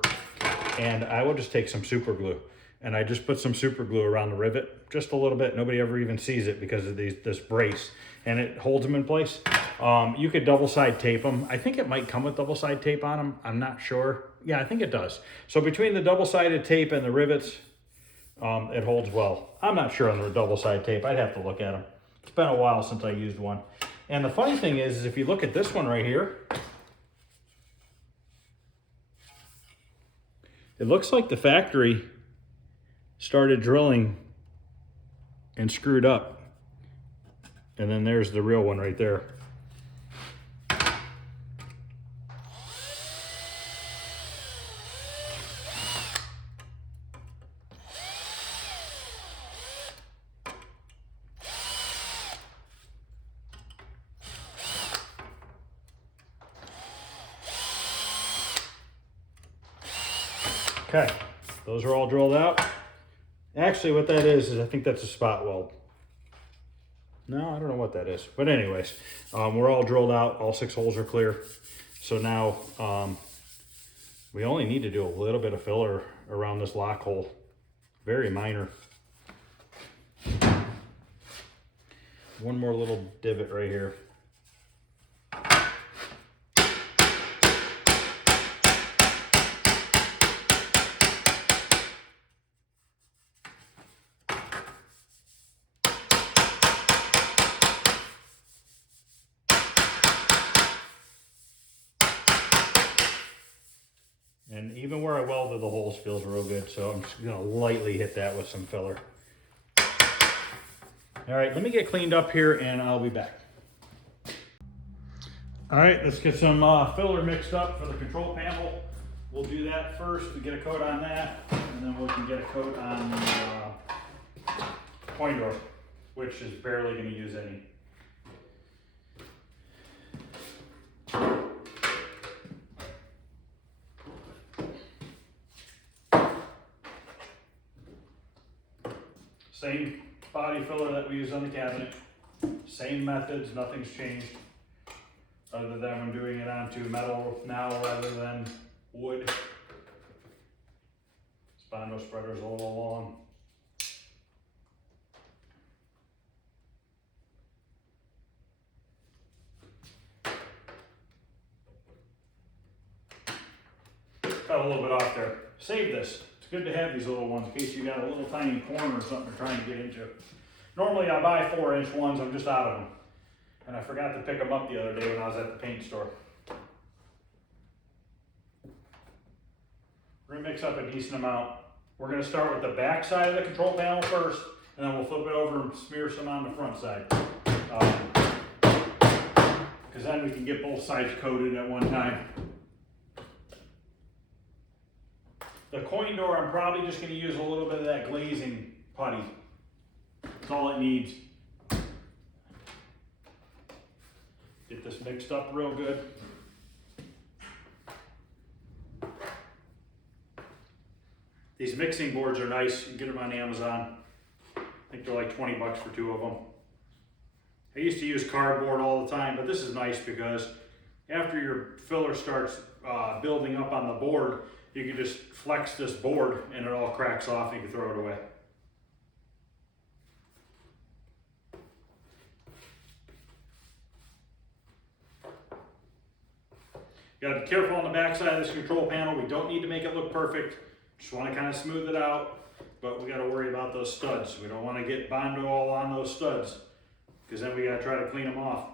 and I will just take some super glue. And I just put some super glue around the rivet, just a little bit. Nobody ever even sees it because of this brace, and it holds them in place. You could double side tape them. I think it might come with double side tape on them. I'm not sure. Yeah, I think it does. So between the double sided tape and the rivets, it holds well. I'm not sure on the double side tape. I'd have to look at them. It's been a while since I used one. And the funny thing is if you look at this one right here, it looks like the factory started drilling and screwed up. And then there's the real one right there. Okay, those are all drilled out. Actually, what that is I think that's a spot weld. No, I don't know what that is. But anyways, we're all drilled out. All 6 holes are clear. So now we only need to do a little bit of filler around this lock hole. Very minor. One more little divot right here. And even where I welded the holes feels real good, so I'm just gonna lightly hit that with some filler. All right, let me get cleaned up here and I'll be back. All right, let's get some filler mixed up for the control panel. We'll do that first to get a coat on that, and then we can get a coat on the coin door, which is barely gonna use any. Same body filler that we use on the cabinet, same methods, nothing's changed, other than I'm doing it onto metal now rather than wood. Spindle spreader's a little long. Got a little bit off there. Save this. Good to have these little ones in case you got a little tiny corner or something you're trying to get into. Normally I buy 4-inch ones, I'm just out of them. And I forgot to pick them up the other day when I was at the paint store. We're gonna mix up a decent amount. We're gonna start with the back side of the control panel first, and then we'll flip it over and smear some on the front side. Because then we can get both sides coated at one time. The coin door, I'm probably just gonna use a little bit of that glazing putty. That's all it needs. Get this mixed up real good. These mixing boards are nice. You can get them on Amazon. I think they're like 20 bucks for 2 of them. I used to use cardboard all the time, but this is nice because after your filler starts building up on the board, you can just flex this board and it all cracks off and you can throw it away. You gotta be careful on the back side of this control panel. We don't need to make it look perfect. Just wanna kind of smooth it out, but we gotta worry about those studs. We don't wanna get Bondo all on those studs, because then we gotta try to clean them off.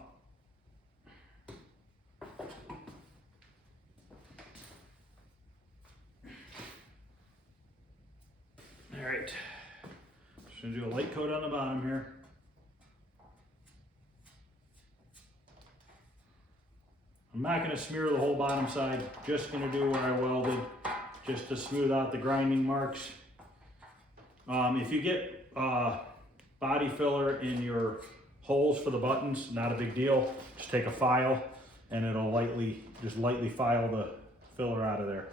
All right, just gonna do a light coat on the bottom here. I'm not gonna smear the whole bottom side, just gonna do where I welded, just to smooth out the grinding marks. If you get body filler in your holes for the buttons, not a big deal. Just take a file and it'll lightly file the filler out of there.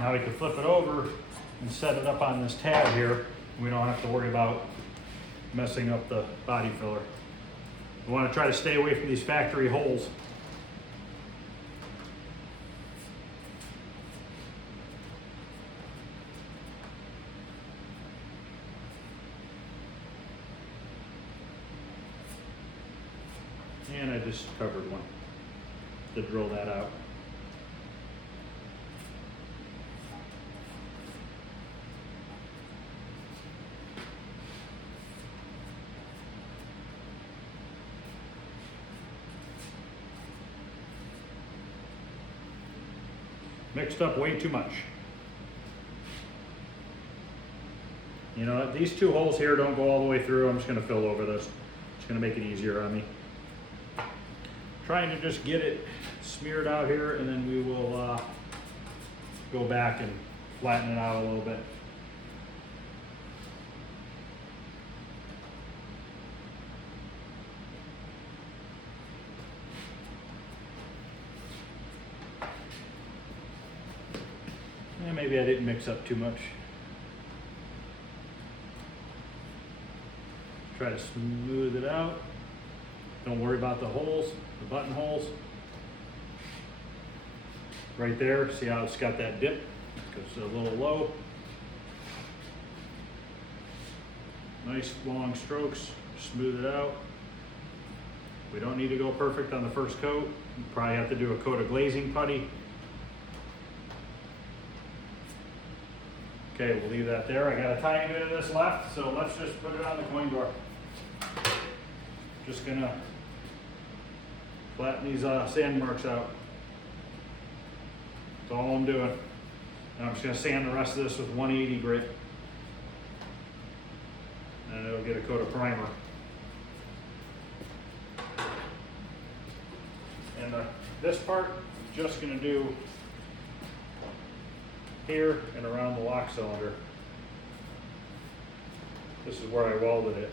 Now we can flip it over and set it up on this tab here. We don't have to worry about messing up the body filler. We want to try to stay away from these factory holes. And I just covered one to drill that out. Mixed up way too much. You know, these 2 holes here don't go all the way through. I'm just gonna fill over this. It's gonna make it easier on me. Trying to just get it smeared out here, and then we will go back and flatten it out a little bit. And maybe I didn't mix up too much. Try to smooth it out. Don't worry about the holes, the button holes. Right there, see how it's got that dip? It's a little low. Nice long strokes, smooth it out. We don't need to go perfect on the first coat. You probably have to do a coat of glazing putty. Okay, we'll leave that there. I got a tiny bit of this left, so let's just put it on the coin door. Just gonna flatten these sand marks out. That's all I'm doing. And I'm just gonna sand the rest of this with 180 grit. And it'll get a coat of primer. And this part, I'm just gonna do here and around the lock cylinder. This is where I welded it.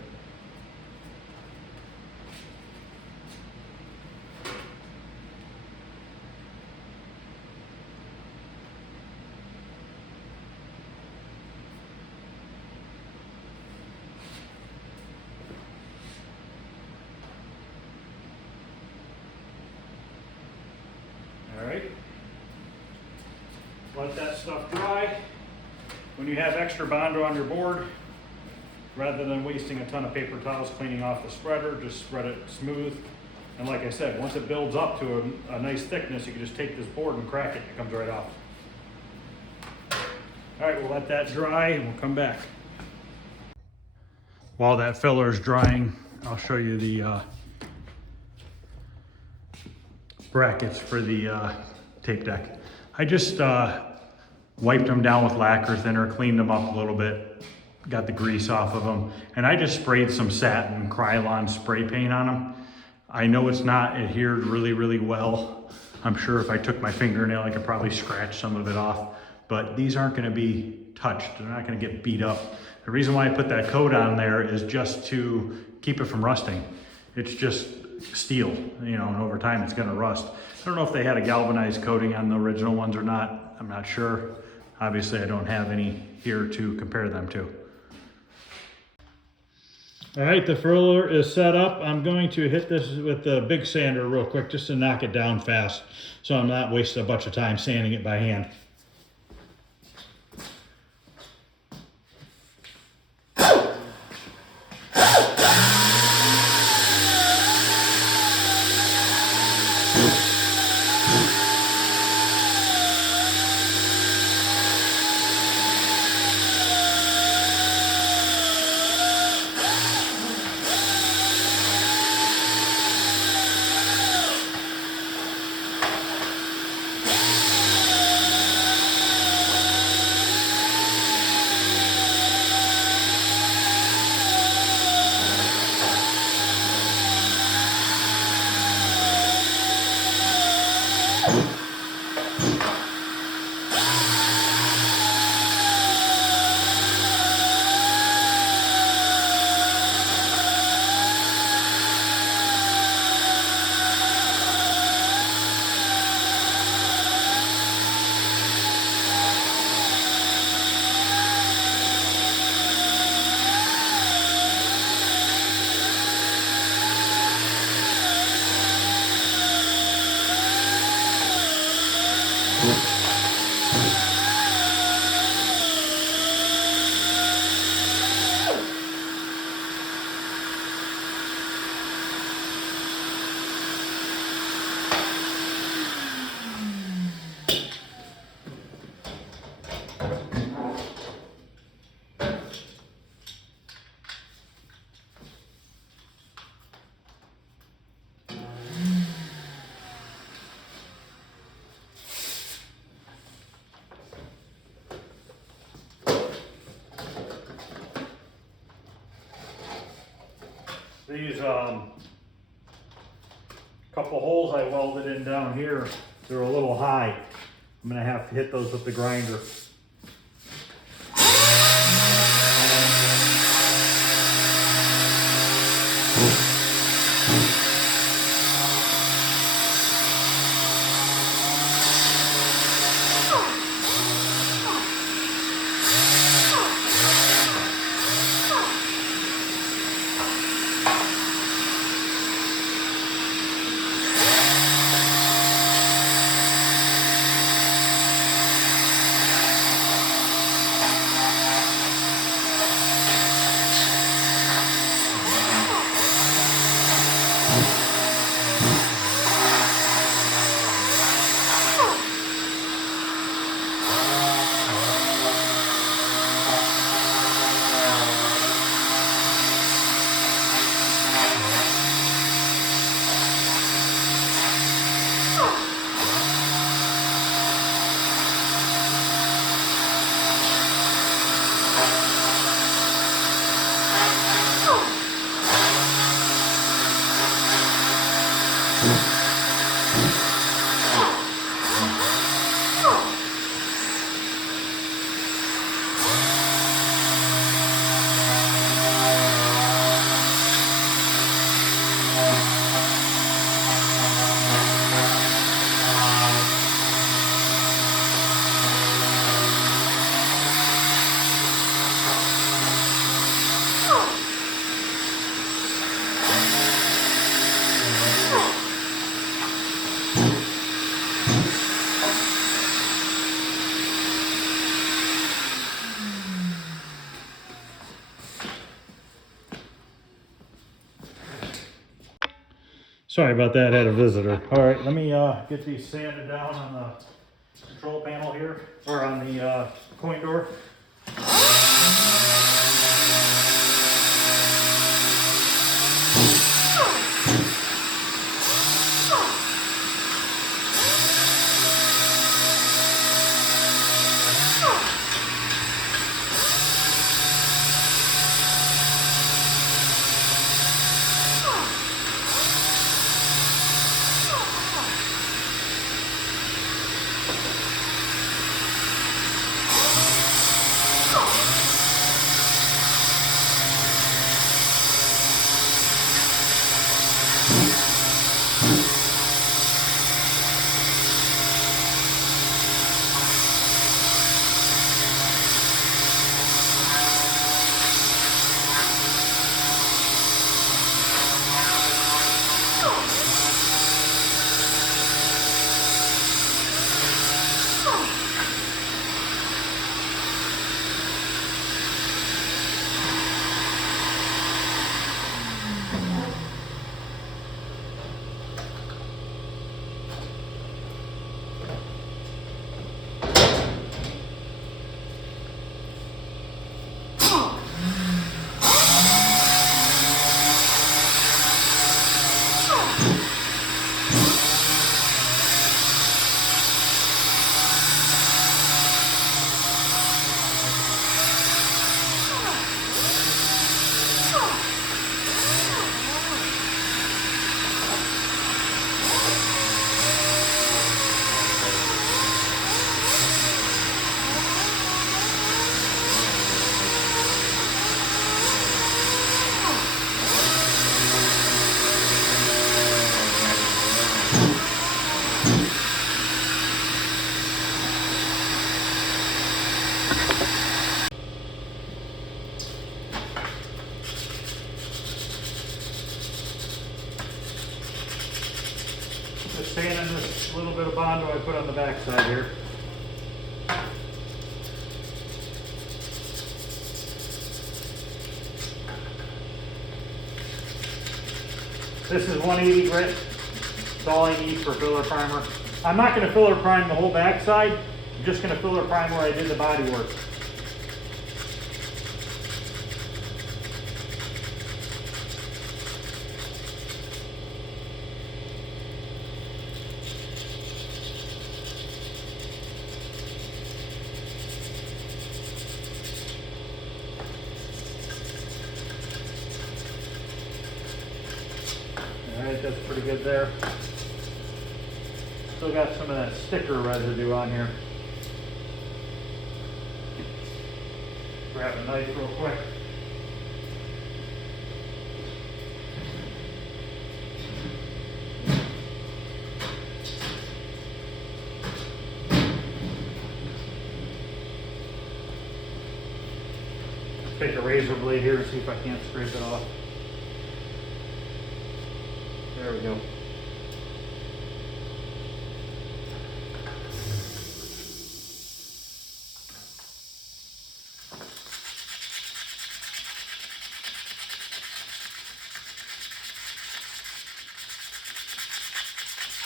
right? Let that stuff dry. When you have extra Bondo on your board, rather than wasting a ton of paper towels cleaning off the spreader, just spread it smooth. And like I said, once it builds up to a nice thickness, you can just take this board and crack it, it comes right off. All right, we'll let that dry and we'll come back. While that filler is drying, I'll show you the brackets for the tape deck. I just wiped them down with lacquer thinner, cleaned them up a little bit, got the grease off of them, and I just sprayed some satin Krylon spray paint on them. I know it's not adhered really well. I'm sure if I took my fingernail, I could probably scratch some of it off, but these aren't gonna be touched. They're not gonna get beat up. The reason why I put that coat on there is just to keep it from rusting. It's just steel, you know, and over time it's gonna rust. I don't know if they had a galvanized coating on the original ones or not. I'm not sure. Obviously, I don't have any here to compare them to. All right, the furler is set up. I'm going to hit this with the big sander real quick just to knock it down fast so I'm not wasting a bunch of time sanding it by hand. These couple holes I welded in down here, they're a little high. I'm gonna have to hit those with the grinder. Sorry about that, I had a visitor. All right, let me get these sanded down on the control panel here, or on the coin door. Just sanding this little bit of Bondo I put on the back side here. This is 180 grit. It's all I need for filler primer. I'm not going to filler prime the whole back side. I'm just going to filler prime where I did the body work. Alright, that's pretty good there. Still got some of that sticker residue on here. Grab a knife real quick. Take a razor blade here and see if I can't scrape it off. There we go.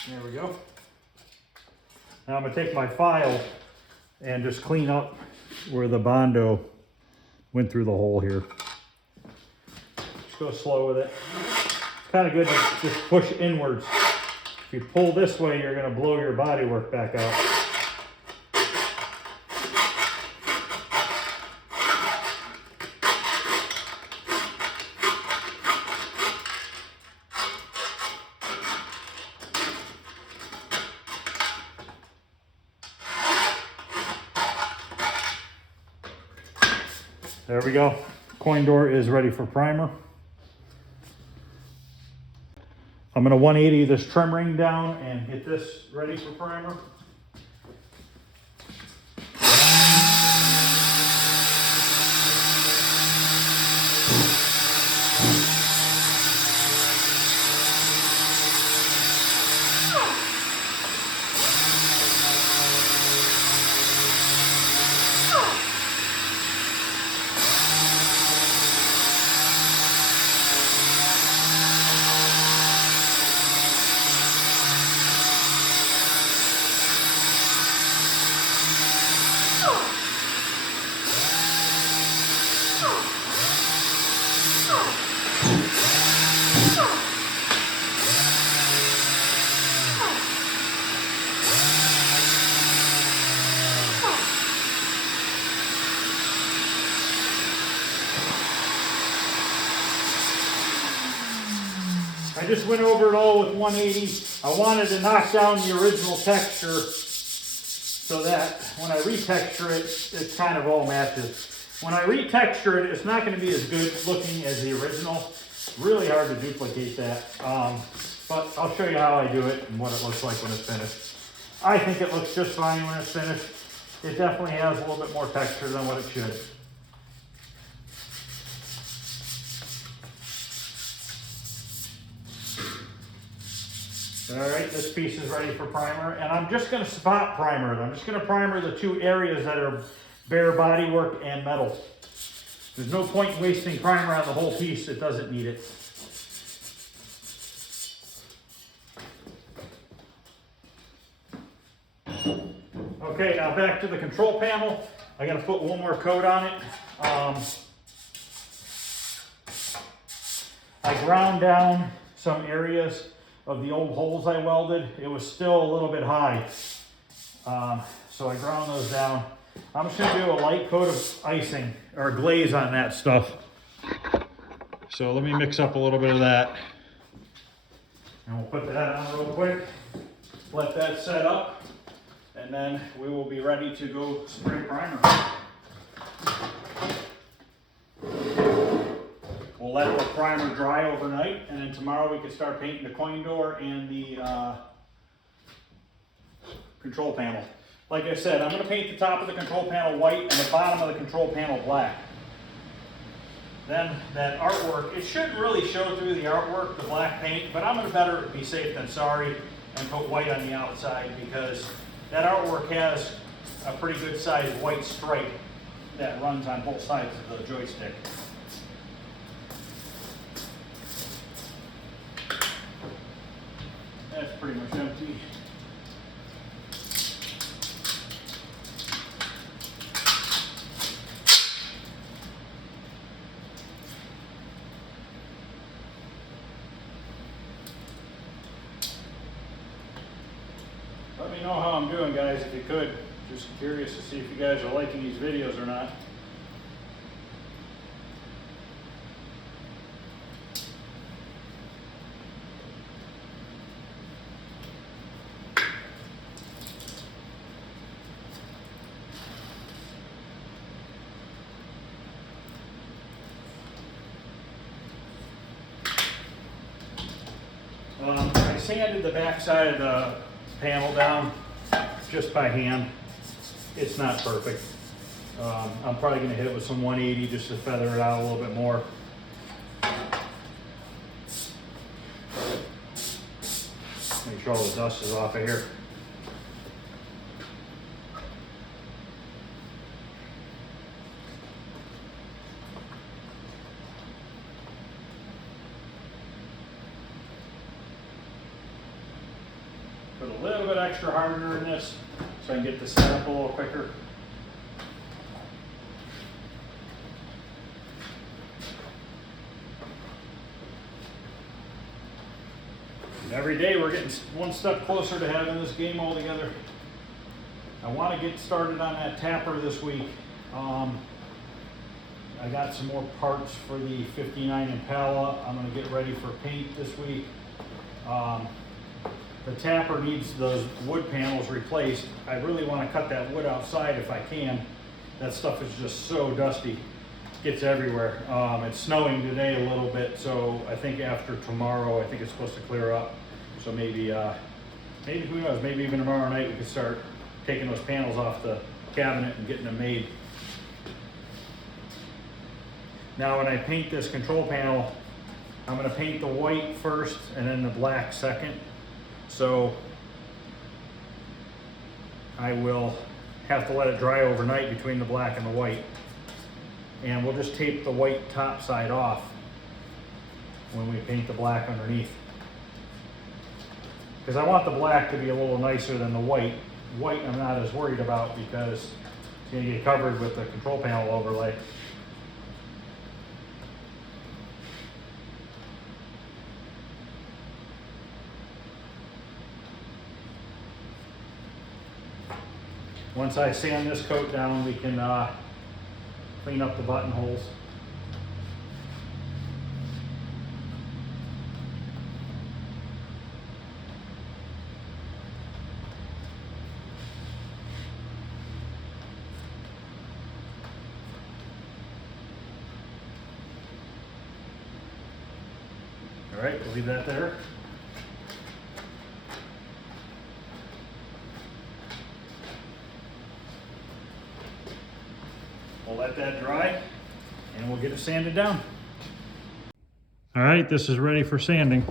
There we go. Now I'm going to take my file and just clean up where the Bondo went through the hole here. Just go slow with it. It's kind of good to just push inwards. If you pull this way, you're going to blow your bodywork back out. There we go. Coin door is ready for primer. I'm going to 180 this trim ring down and get this ready for primer. I just went over it all with 180. I wanted to knock down the original texture so that when I retexture it, it kind of all matches. When I retexture it, it's not going to be as good looking as the original. Really hard to duplicate that. But I'll show you how I do it and what it looks like when it's finished. I think it looks just fine when it's finished. It definitely has a little bit more texture than what it should. All right, this piece is ready for primer, and I'm just going to spot primer it. I'm just going to primer the two areas that are bare bodywork and metal. There's no point in wasting primer on the whole piece. It doesn't need it. Okay, now back to the control panel. I got to put one more coat on it. I ground down some areas of the old holes I welded. It was still a little bit high. So I ground those down. I'm just gonna do a light coat of icing or glaze on that stuff. So let me mix up a little bit of that. And we'll put that on real quick. Let that set up. And then we will be ready to go spray primer. We'll let the primer dry overnight, and then tomorrow we can start painting the coin door and the control panel. Like I said, I'm going to paint the top of the control panel white and the bottom of the control panel black. Then that artwork, it shouldn't really show through the artwork, the black paint, but I'm going to better be safe than sorry and put white on the outside, because that artwork has a pretty good sized white stripe that runs on both sides of the joystick. That's pretty much empty. Let me know how I'm doing, guys, if you could. Just curious to see if you guys are liking these videos or not. I sanded the back side of the panel down just by hand. It's not perfect. I'm probably going to hit it with some 180 just to feather it out a little bit more. Make sure all the dust is off of here. Put a little bit extra hardener in this so I can get the setup a little quicker. And every day we're getting one step closer to having this game all together. I want to get started on that tapper this week. I got some more parts for the 59 Impala. I'm going to get ready for paint this week. The tapper needs those wood panels replaced. I really want to cut that wood outside if I can. That stuff is just so dusty. Gets everywhere. It's snowing today a little bit, so I think after tomorrow, I think it's supposed to clear up. So maybe who knows, maybe even tomorrow night we could start taking those panels off the cabinet and getting them made. Now when I paint this control panel, I'm going to paint the white first and then the black second. So I will have to let it dry overnight between the black and the white. And we'll just tape the white top side off when we paint the black underneath. Because I want the black to be a little nicer than the white. White I'm not as worried about because it's going to get covered with the control panel overlay. Once I sand this coat down, we can clean up the buttonholes. All right, we'll leave that there. We'll let that dry and we'll get it sanded down. All right, this is ready for sanding.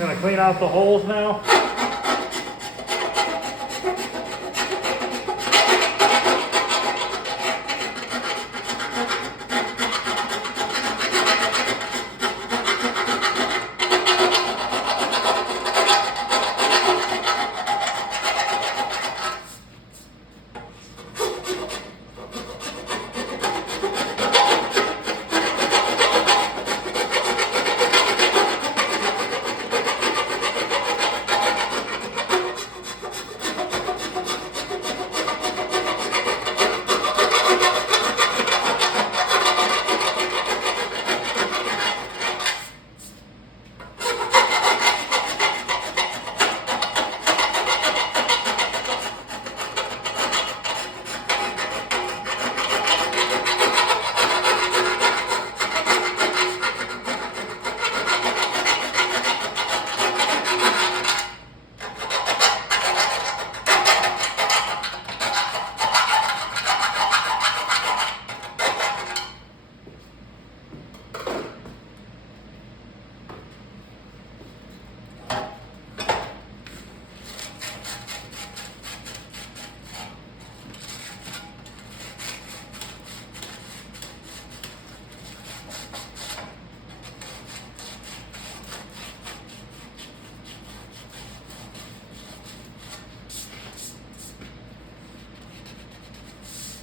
I'm gonna clean out the holes now.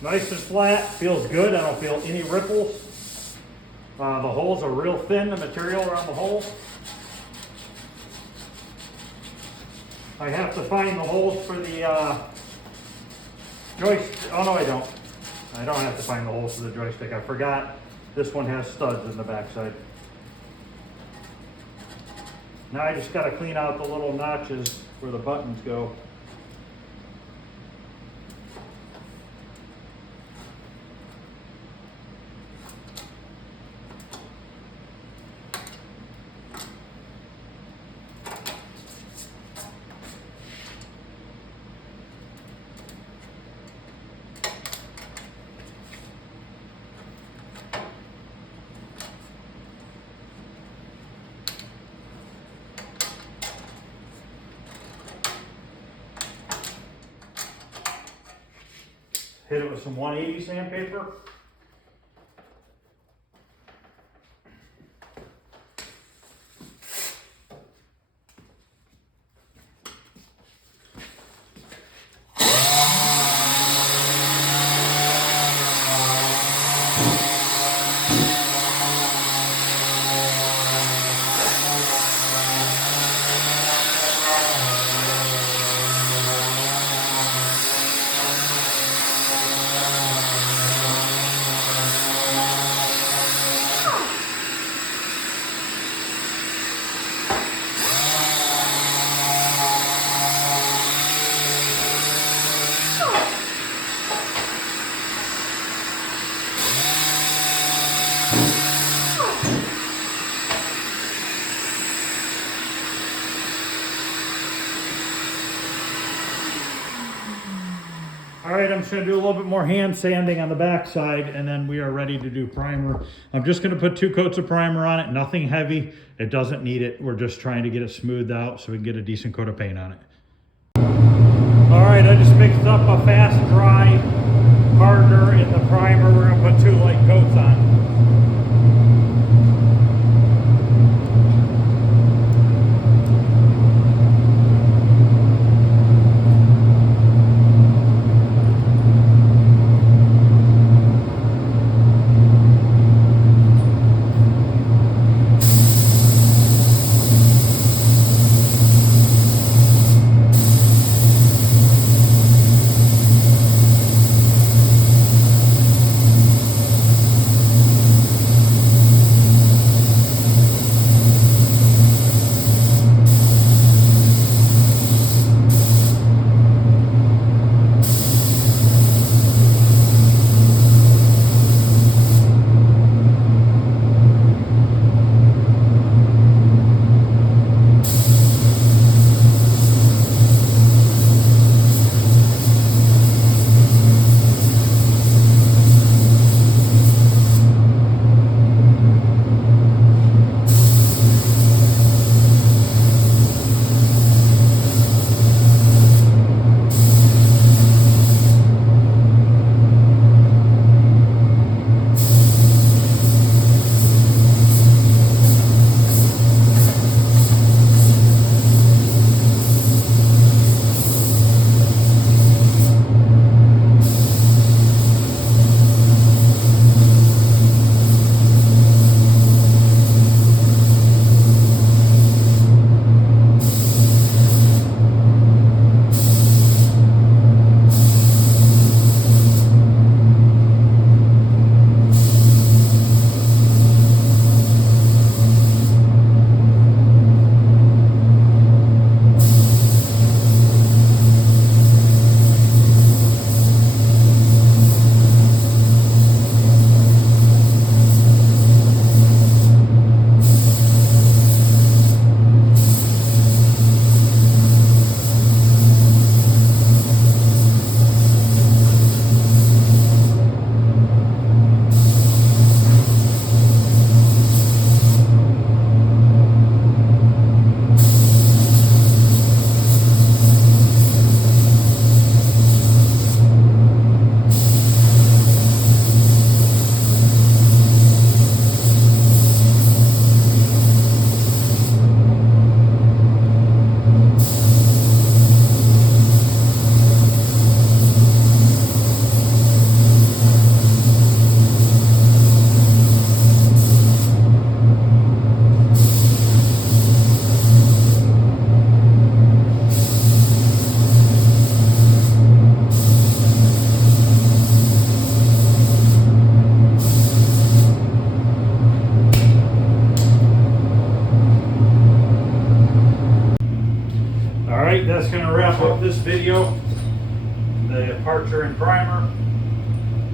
Nice and flat, feels good. I don't feel any ripples. The holes are real thin, the material around the holes. I have to find the holes for the joist. Oh no, I don't. I don't have to find the holes for the joystick. I forgot this one has studs in the backside. Now I just got to clean out the little notches where the buttons go. Hit it with some 180 sandpaper. All right, I'm just gonna do a little bit more hand sanding on the back side, and then we are ready to do primer. I'm just gonna put 2 coats of primer on it, nothing heavy. It doesn't need it. We're just trying to get it smoothed out so we can get a decent coat of paint on it. All right, I just mixed up a fast dry hardener in the primer. We're gonna put 2 light coats on. video. The parts are in primer.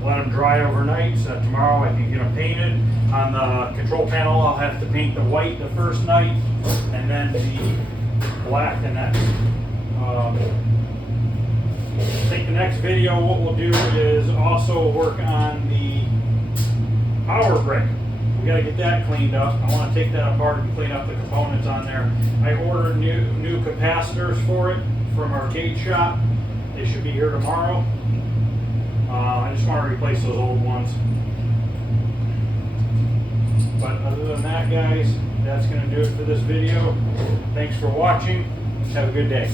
Let them dry overnight so that tomorrow I can get them painted. On the control panel, I'll have to paint the white the first night and then the black the next. I think the next video, what we'll do is also work on the power brick. We gotta get that cleaned up. I wanna take that apart and clean up the components on there. I ordered new capacitors for it from our gauge shop. They should be here tomorrow. I just want to replace those old ones. But other than that, guys, that's going to do it for this video. Thanks for watching. Have a good day.